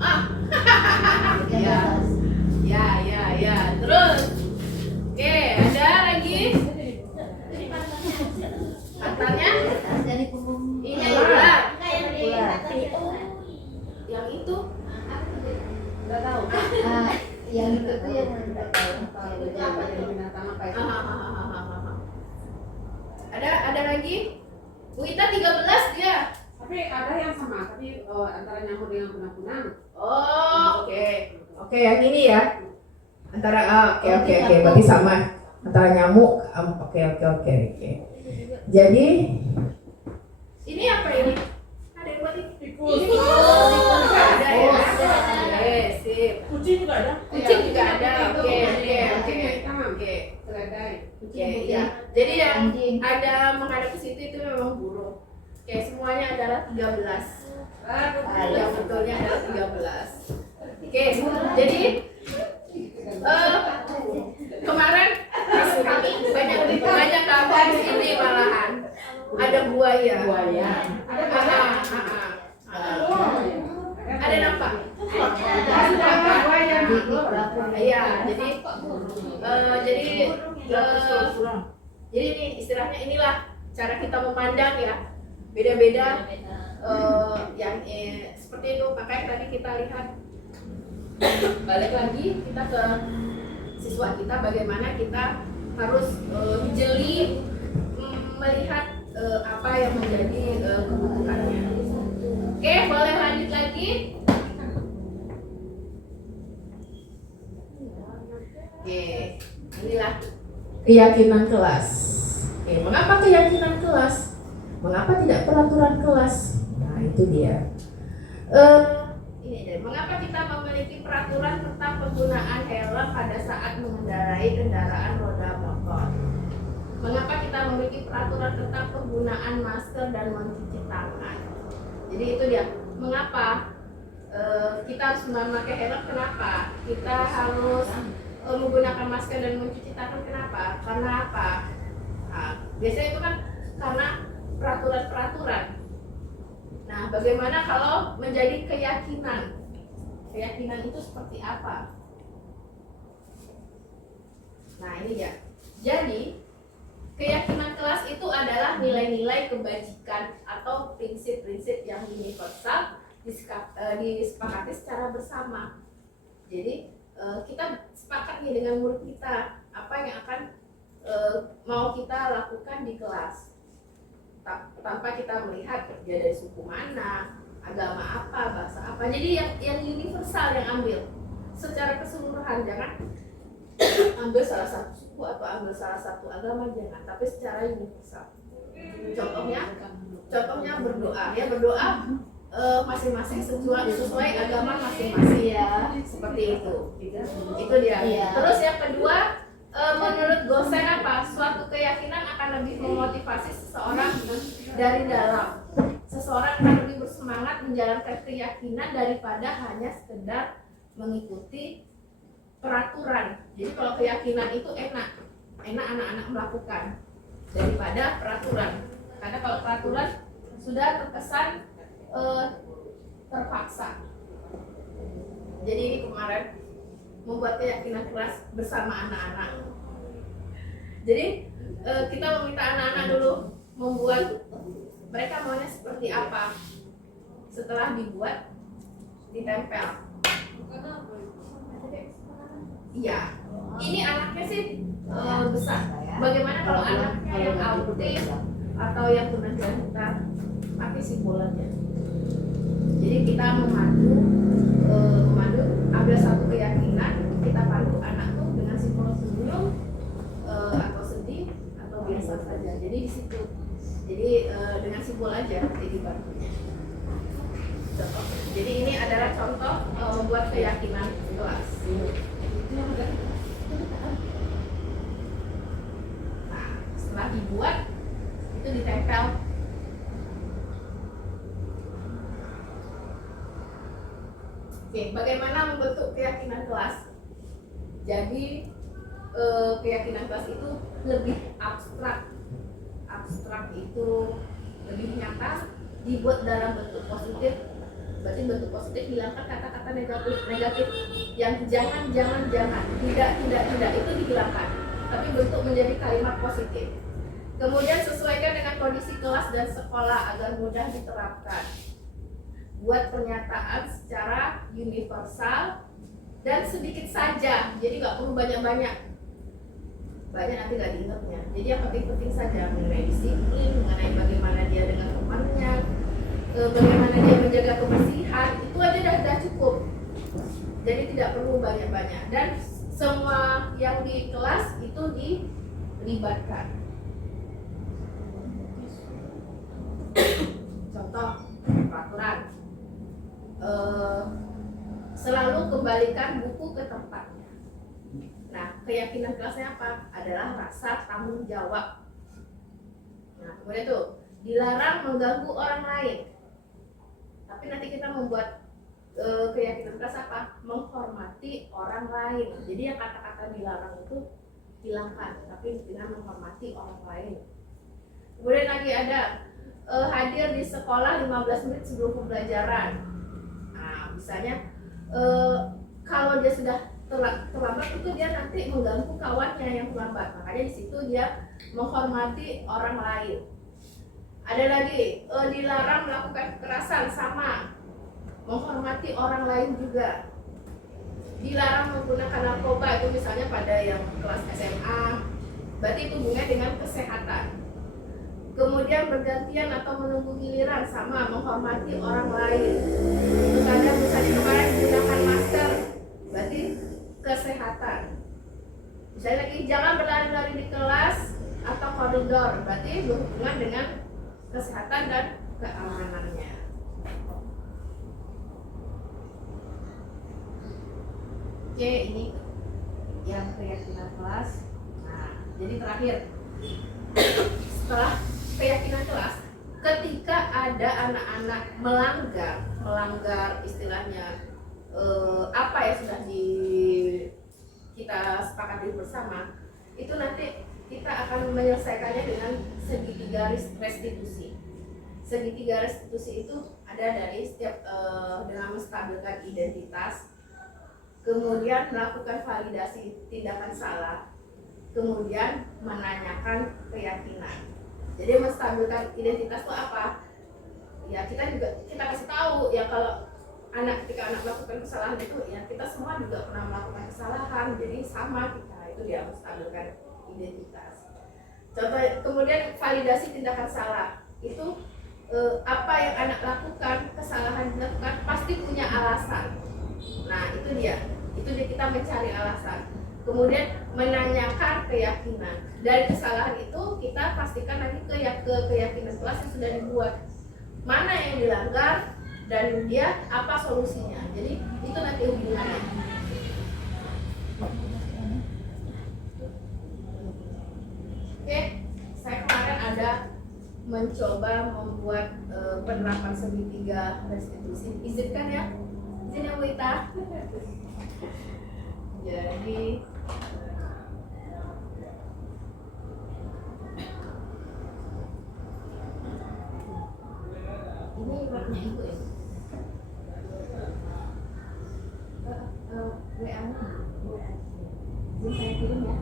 Ah. Yang di atas. Ya. Terus. Oke, ada lagi. Katanya Jadi punggung. ini ular. Ular. Yang itu Nggak tahu. Yang itu tuh yang nggak tahu. Ada lagi? Bu Ita 13 dia. Tapi ada yang sama, tapi antara nyamuk dengan kunang-kunang. Oh, oke. Oke, yang ini ya. Antara oke. Berarti sama. Antara nyamuk. Oke. Jadi Ini apa ini? Ada yang buat ini? Tikus. Ada ya. Oke, sip. Kucing juga ada. Kucing juga ada. Oke. Keledai. Oke, iya. Jadi yang Anjing. ada menghadap ke situ itu memang burung. Oke, semuanya adalah 13. Yang betulnya adalah 13. Oke, jadi kemarin kami banyak kabar di sini malahan ada buaya. Ada nampak? Iya, jadi ini istilahnya inilah cara kita memandang ya, beda-beda yang seperti itu. Makanya tadi kita lihat balik lagi kita ke siswa kita bagaimana kita harus jeli melihat apa yang menjadi kebutuhannya. Oke, boleh lanjut lagi. Oke, inilah keyakinan kelas. Mengapa keyakinan kelas? Mengapa tidak peraturan kelas? Nah, itu dia. ini deh. Mengapa kita memiliki peraturan tentang penggunaan helm pada saat mengendarai kendaraan roda motor? Mengapa kita memiliki peraturan tentang penggunaan masker dan mencuci tangan? Jadi itu dia. Mengapa kita harus memakai helm? Kenapa? Kita harus menggunakan masker dan mencuci tangan? Kenapa? Karena apa? Nah, biasanya itu kan karena peraturan-peraturan. Nah, bagaimana kalau menjadi keyakinan? Keyakinan itu seperti apa? Nah, ini ya. Jadi, keyakinan kelas itu adalah nilai-nilai kebajikan atau prinsip-prinsip yang universal disepakati secara bersama. Jadi, kita sepakat nih dengan murid kita apa yang akan mau kita lakukan di kelas. Tanpa kita melihat dia dari suku mana, agama apa, bahasa apa. Jadi yang universal yang ambil secara keseluruhan, jangan ambil salah satu suku atau ambil salah satu agama, jangan, tapi secara universal. Contohnya berdoa, ya berdoa masing-masing sesuai agama masing-masing ya, seperti itu. Itu dia. Iya. Terus yang kedua, menurut Gosen apa? Suatu keyakinan akan lebih memotivasi seseorang dari dalam. Seseorang akan lebih bersemangat menjalankan keyakinan daripada hanya sekedar mengikuti peraturan. Jadi kalau keyakinan itu enak anak-anak melakukan daripada peraturan. Karena kalau peraturan sudah terkesan terpaksa. kemarin membuat keyakinan kelas bersama anak-anak. Jadi kita meminta anak-anak dulu membuat mereka maunya seperti apa. Setelah dibuat, ditempel. Iya, ini anaknya sih besar. Bagaimana kalau anaknya yang autis atau yang tunagrahita, pakai simbol aja. Jadi kita memandu ada satu keyakinan, kita pandu anak tuh dengan simbol senyum atau sedih atau biasa saja. Jadi di situ, jadi dengan simbol aja jadi bantunya. Contoh. Jadi ini adalah contoh membuat keyakinan kelas. Nah, setelah dibuat itu ditempel. Oke, bagaimana membentuk keyakinan kelas? Jadi keyakinan kelas itu lebih abstrak. Abstrak itu lebih nyata, dibuat dalam bentuk positif. Berarti bentuk positif hilangkan kata-kata negatif yang jangan, tidak itu dihilangkan. Tapi bentuk menjadi kalimat positif. Kemudian sesuaikan dengan kondisi kelas dan sekolah agar mudah diterapkan. Buat pernyataan secara universal dan sedikit saja, jadi nggak perlu banyak-banyak nanti nggak diingatnya. Jadi yang penting-penting saja mengenai disiplin, mengenai bagaimana dia dengan temannya, bagaimana dia menjaga kebersihan, itu aja dah cukup. Jadi tidak perlu banyak-banyak dan semua yang di kelas itu dilibatkan. Contoh peraturan. Selalu kembalikan buku ke tempatnya. Nah, keyakinan kelasnya apa? Adalah rasa tanggung jawab. Nah, kemudian tuh dilarang mengganggu orang lain. Tapi nanti kita membuat keyakinan kelas apa? Menghormati orang lain. Jadi yang kata-kata dilarang itu hilangkan, tapi dengan menghormati orang lain. Kemudian lagi ada hadir di sekolah 15 menit sebelum pembelajaran. Misalnya kalau dia sudah terlambat itu dia nanti mengganggu kawannya yang terlambat, makanya di situ dia menghormati orang lain. Ada lagi dilarang melakukan kekerasan, sama menghormati orang lain juga. Dilarang menggunakan narkoba, itu misalnya pada yang kelas SMA, berarti itu hubungannya dengan kesehatan. Kemudian bergantian atau menunggu giliran, sama menghormati orang lain. Terus ada misalnya kemarin menggunakan masker, berarti kesehatan. Misalnya lagi jangan berlari-lari di kelas atau koridor, berarti berhubungan dengan kesehatan dan keamanannya. Oke, ini yang keyakinan kelas. Nah, jadi terakhir, setelah keyakinan kelas, ketika ada anak-anak melanggar istilahnya apa yang sudah kita sepakati bersama, itu nanti kita akan menyelesaikannya dengan segitiga restitusi. Segitiga restitusi itu ada dari setiap dengan menstabilkan identitas, kemudian melakukan validasi tindakan salah, kemudian menanyakan keyakinan. Jadi menstabilkan identitas itu apa? Ya kita kasih tahu ya, kalau ketika anak melakukan kesalahan itu ya kita semua juga pernah melakukan kesalahan, jadi sama kita, itu dia menstabilkan identitas. Contoh, kemudian validasi tindakan salah itu apa yang anak lakukan, kesalahan dilakukan pasti punya alasan. Nah itu dia kita mencari alasan. Kemudian menanyakan keyakinan. Dari kesalahan itu kita pastikan lagi ke keyakinan kelas yang sudah dibuat, mana yang dilanggar dan dia apa solusinya. Jadi itu nanti hubungannya. Oke, saya kemarin ada mencoba membuat penerapan segitiga restitusi. Izinkan ya, izin ya Bu Ita. Jadi ini warnanya itu ya. WA-nya. Izin saya kirim ya.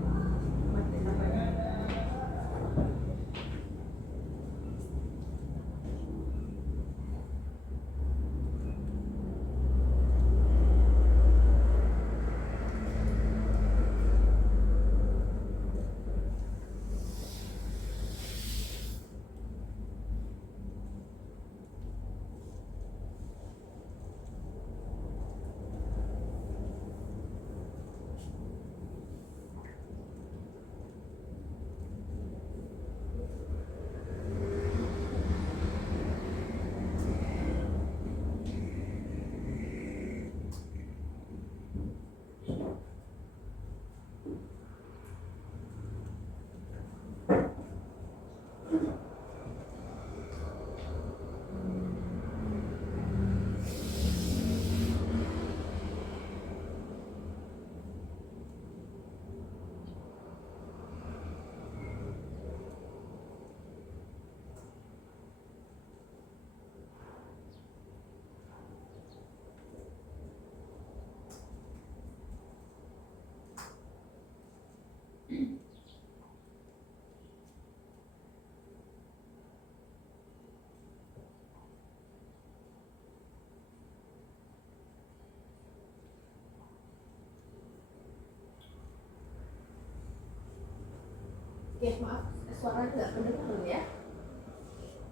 Oke, maaf, suara nggak kedengaran ya.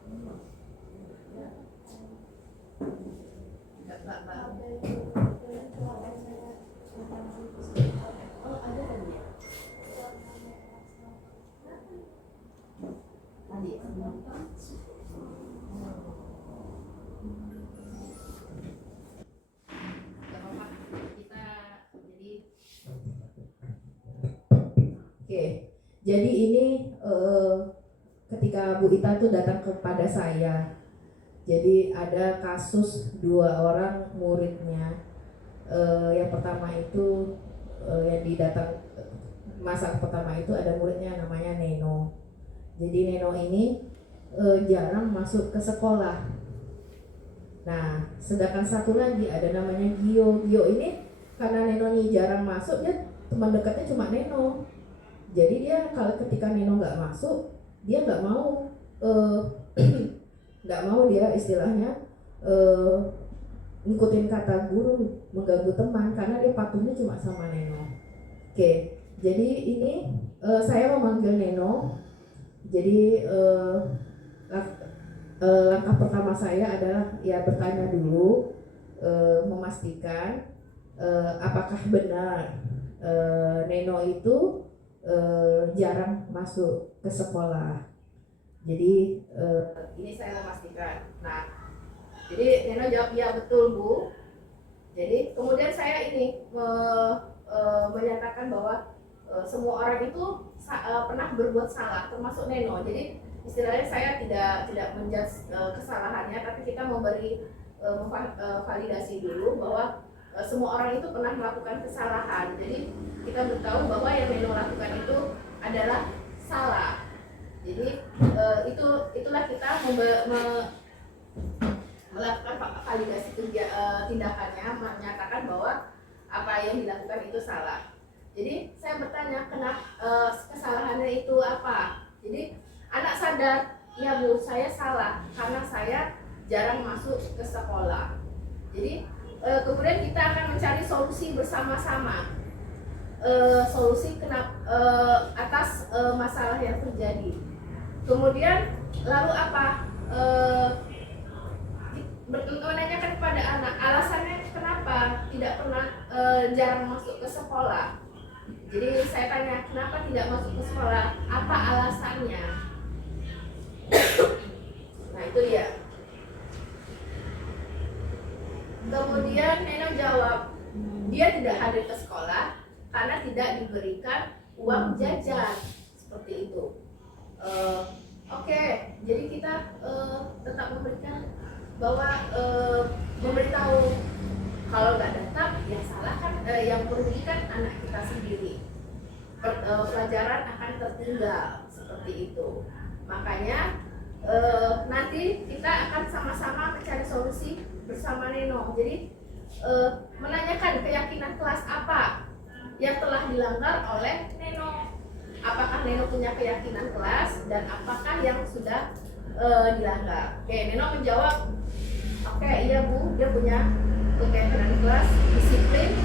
Nggak. Oh, ada tadi ya? Tadi. Nggak apa-apa, kita jadi. Oke, jadi ini ketika Bu Ita tuh datang kepada saya, jadi ada kasus 2 orang muridnya. Yang pertama itu yang didatang masa pertama itu ada muridnya namanya Neno. Jadi Neno ini jarang masuk ke sekolah. Nah, sedangkan satu lagi ada namanya Gio. Gio ini karena Neno ini jarang masuk, dia teman dekatnya cuma Neno. Jadi dia kalau ketika Neno nggak masuk, dia nggak mau nggak mau dia istilahnya ngikutin kata guru, mengganggu teman karena dia patuhnya cuma sama Neno. Oke, jadi ini saya memanggil Neno. Jadi langkah pertama saya adalah ya bertanya dulu, memastikan apakah benar Neno itu jarang masuk ke sekolah. Jadi Ini saya memastikan. Nah, jadi Neno jawab ya betul Bu. Jadi kemudian saya ini menyatakan bahwa semua orang itu pernah berbuat salah, termasuk Neno. Jadi istilahnya saya tidak menjudge kesalahannya, tapi kita memberi validasi dulu bahwa semua orang itu pernah melakukan kesalahan. Jadi kita beritahu bahwa yang Neno lakukan itu adalah salah. Jadi itulah kita melakukan validasi tindakannya, menyatakan bahwa apa yang dilakukan itu salah. Jadi saya bertanya kenapa kesalahannya itu apa. Jadi anak sadar, ya Bu, saya salah karena saya jarang masuk ke sekolah. Jadi kemudian kita akan mencari solusi bersama-sama. Solusi atas masalah yang terjadi. Kemudian lalu apa? Menanyakan kepada anak alasannya kenapa tidak pernah jarang masuk ke sekolah. Jadi saya tanya kenapa tidak masuk ke sekolah, apa alasannya? Nah itu dia. Kemudian Neno jawab dia tidak hadir ke sekolah karena tidak diberikan uang jajan, seperti itu. Oke, jadi kita tetap memberikan bahwa memberitahu kalau nggak datang ya salah kan, yang merugikan anak kita sendiri. Pelajaran akan tertinggal seperti itu. Makanya nanti kita akan sama-sama mencari solusi bersama Neno. Jadi menanyakan keyakinan kelas apa yang telah dilanggar oleh Neno. Apakah Neno punya keyakinan kelas dan apakah yang sudah dilanggar? Oke, Neno menjawab, oke, iya Bu, dia punya keyakinan kelas, disiplin,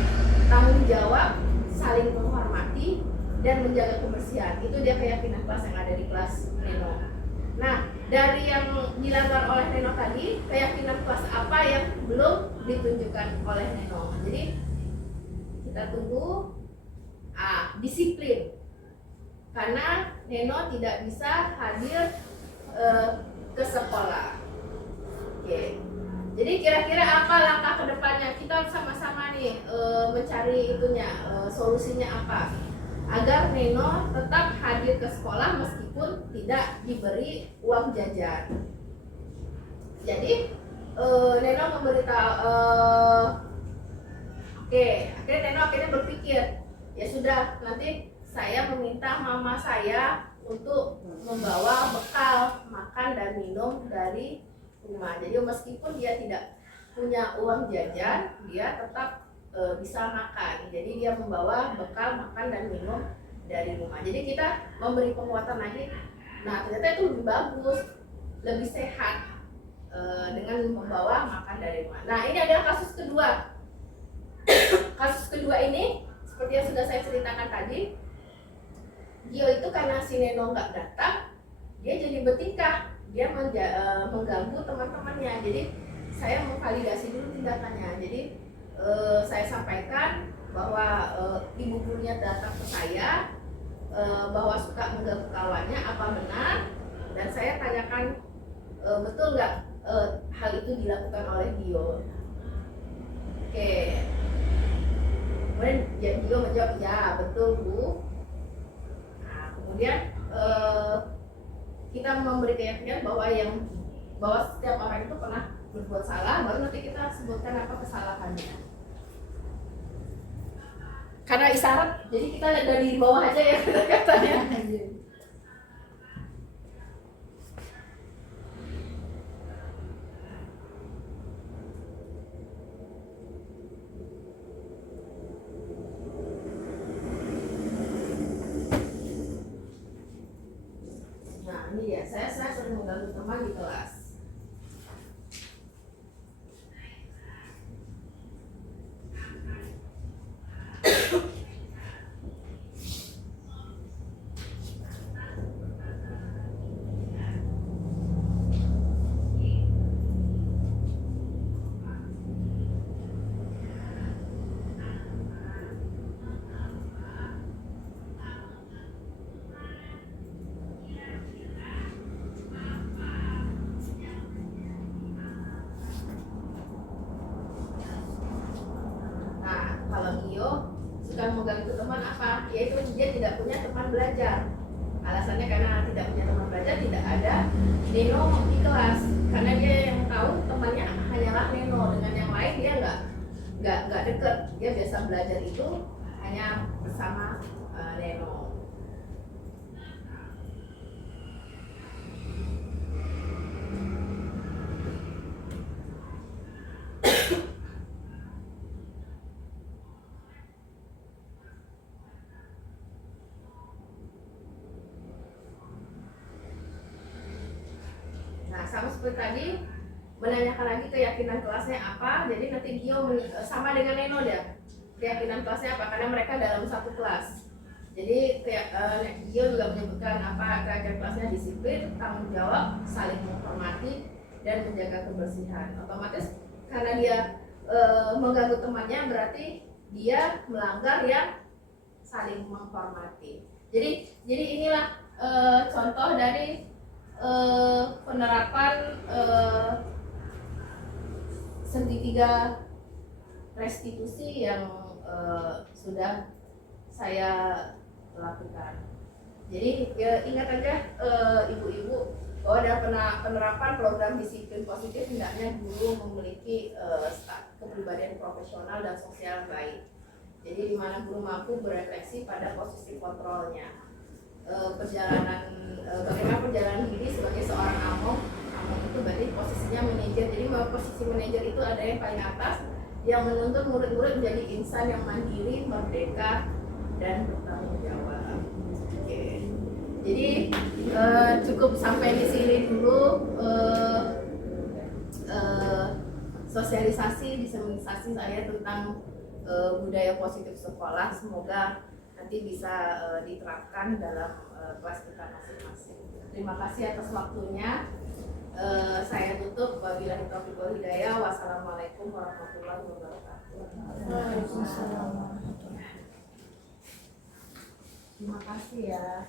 tanggung jawab, saling menghormati, dan menjaga kebersihan. Itu dia keyakinan kelas yang ada di kelas Neno. Nah, dari yang dilanggar oleh Neno tadi, keyakinan kelas apa yang belum ditunjukkan oleh Neno? Jadi kita tunggu disiplin, karena Neno tidak bisa hadir ke sekolah. Oke. Jadi kira-kira apa langkah kedepannya? Kita sama-sama nih mencari itunya, solusinya apa agar Neno tetap hadir ke sekolah meskipun tidak diberi uang jajan. Jadi Neno memberitahu, oke, akhirnya Neno akhirnya berpikir, ya sudah, nanti saya meminta mama saya untuk membawa bekal makan dan minum dari rumah. Jadi meskipun dia tidak punya uang jajan, dia tetap bisa makan. Jadi dia membawa bekal makan dan minum dari rumah. Jadi kita memberi penguatan lagi. Nah, ternyata itu lebih bagus, lebih sehat dengan membawa makan dari rumah. Nah, ini adalah kasus kedua. Kasus kedua ini seperti yang sudah saya ceritakan tadi, Gio itu karena si Neno nggak datang, dia jadi bertingkah, dia mengganggu teman-temannya. Jadi saya memvalidasi dulu tindakannya. Jadi saya sampaikan bahwa ibu gurunya datang ke saya, bahwa suka mengganggu kawannya, apa benar? Dan saya tanyakan, betul nggak hal itu dilakukan oleh Gio? Oke. Kemudian Gio menjawab, ya betul Bu. Nah, kemudian kita memberi keyakinan bahwa setiap orang itu pernah berbuat salah, baru nanti kita sebutkan apa kesalahannya. Karena isyarat, jadi kita lihat dari bawah aja ya kata-katanya. Nah ini ya, saya sering mengganggu teman di kelas. Suka mengganggu teman apa? Yaitu dia tidak punya teman belajar. Alasannya karena tidak punya teman belajar, tidak ada Neno di kelas. Karena dia yang tahu temannya hanyalah Neno, dengan yang lain dia nggak deket. Dia biasa belajar itu hanya bersama Neno. Sama seperti tadi, menanyakan lagi keyakinan kelasnya apa. Jadi nanti Gio sama dengan Neno dia, keyakinan kelasnya apa, karena mereka dalam satu kelas. Jadi Gio juga menyebutkan apa keyakinan kelasnya: disiplin, tanggung jawab, saling menghormati, dan menjaga kebersihan. Otomatis karena dia mengganggu temannya, berarti dia melanggar yang saling menghormati. Jadi inilah contoh dari penerapan segitiga restitusi yang sudah saya lakukan. Jadi ingat aja ibu-ibu, bahwa dalam penerapan program disiplin positif hendaknya guru memiliki kepribadian profesional dan sosial baik. Jadi di mana guru mampu berefleksi pada posisi kontrolnya. Bagaimana perjalanan diri sebagai seorang among itu berarti posisinya manajer. Jadi posisi manajer itu ada yang paling atas, yang menuntut murid-murid menjadi insan yang mandiri, merdeka, dan bertanggung jawab. Oke. Jadi cukup sampai di sini dulu sosialisasi, diseminasi saya tentang budaya positif sekolah. Semoga nanti bisa diterapkan dalam kelas kita masing-masing. Terima kasih atas waktunya. Saya tutup. Wabillahi taufiq wal hidayah. Wassalamualaikum warahmatullahi wabarakatuh. Waalaikumsalam. Terima kasih ya.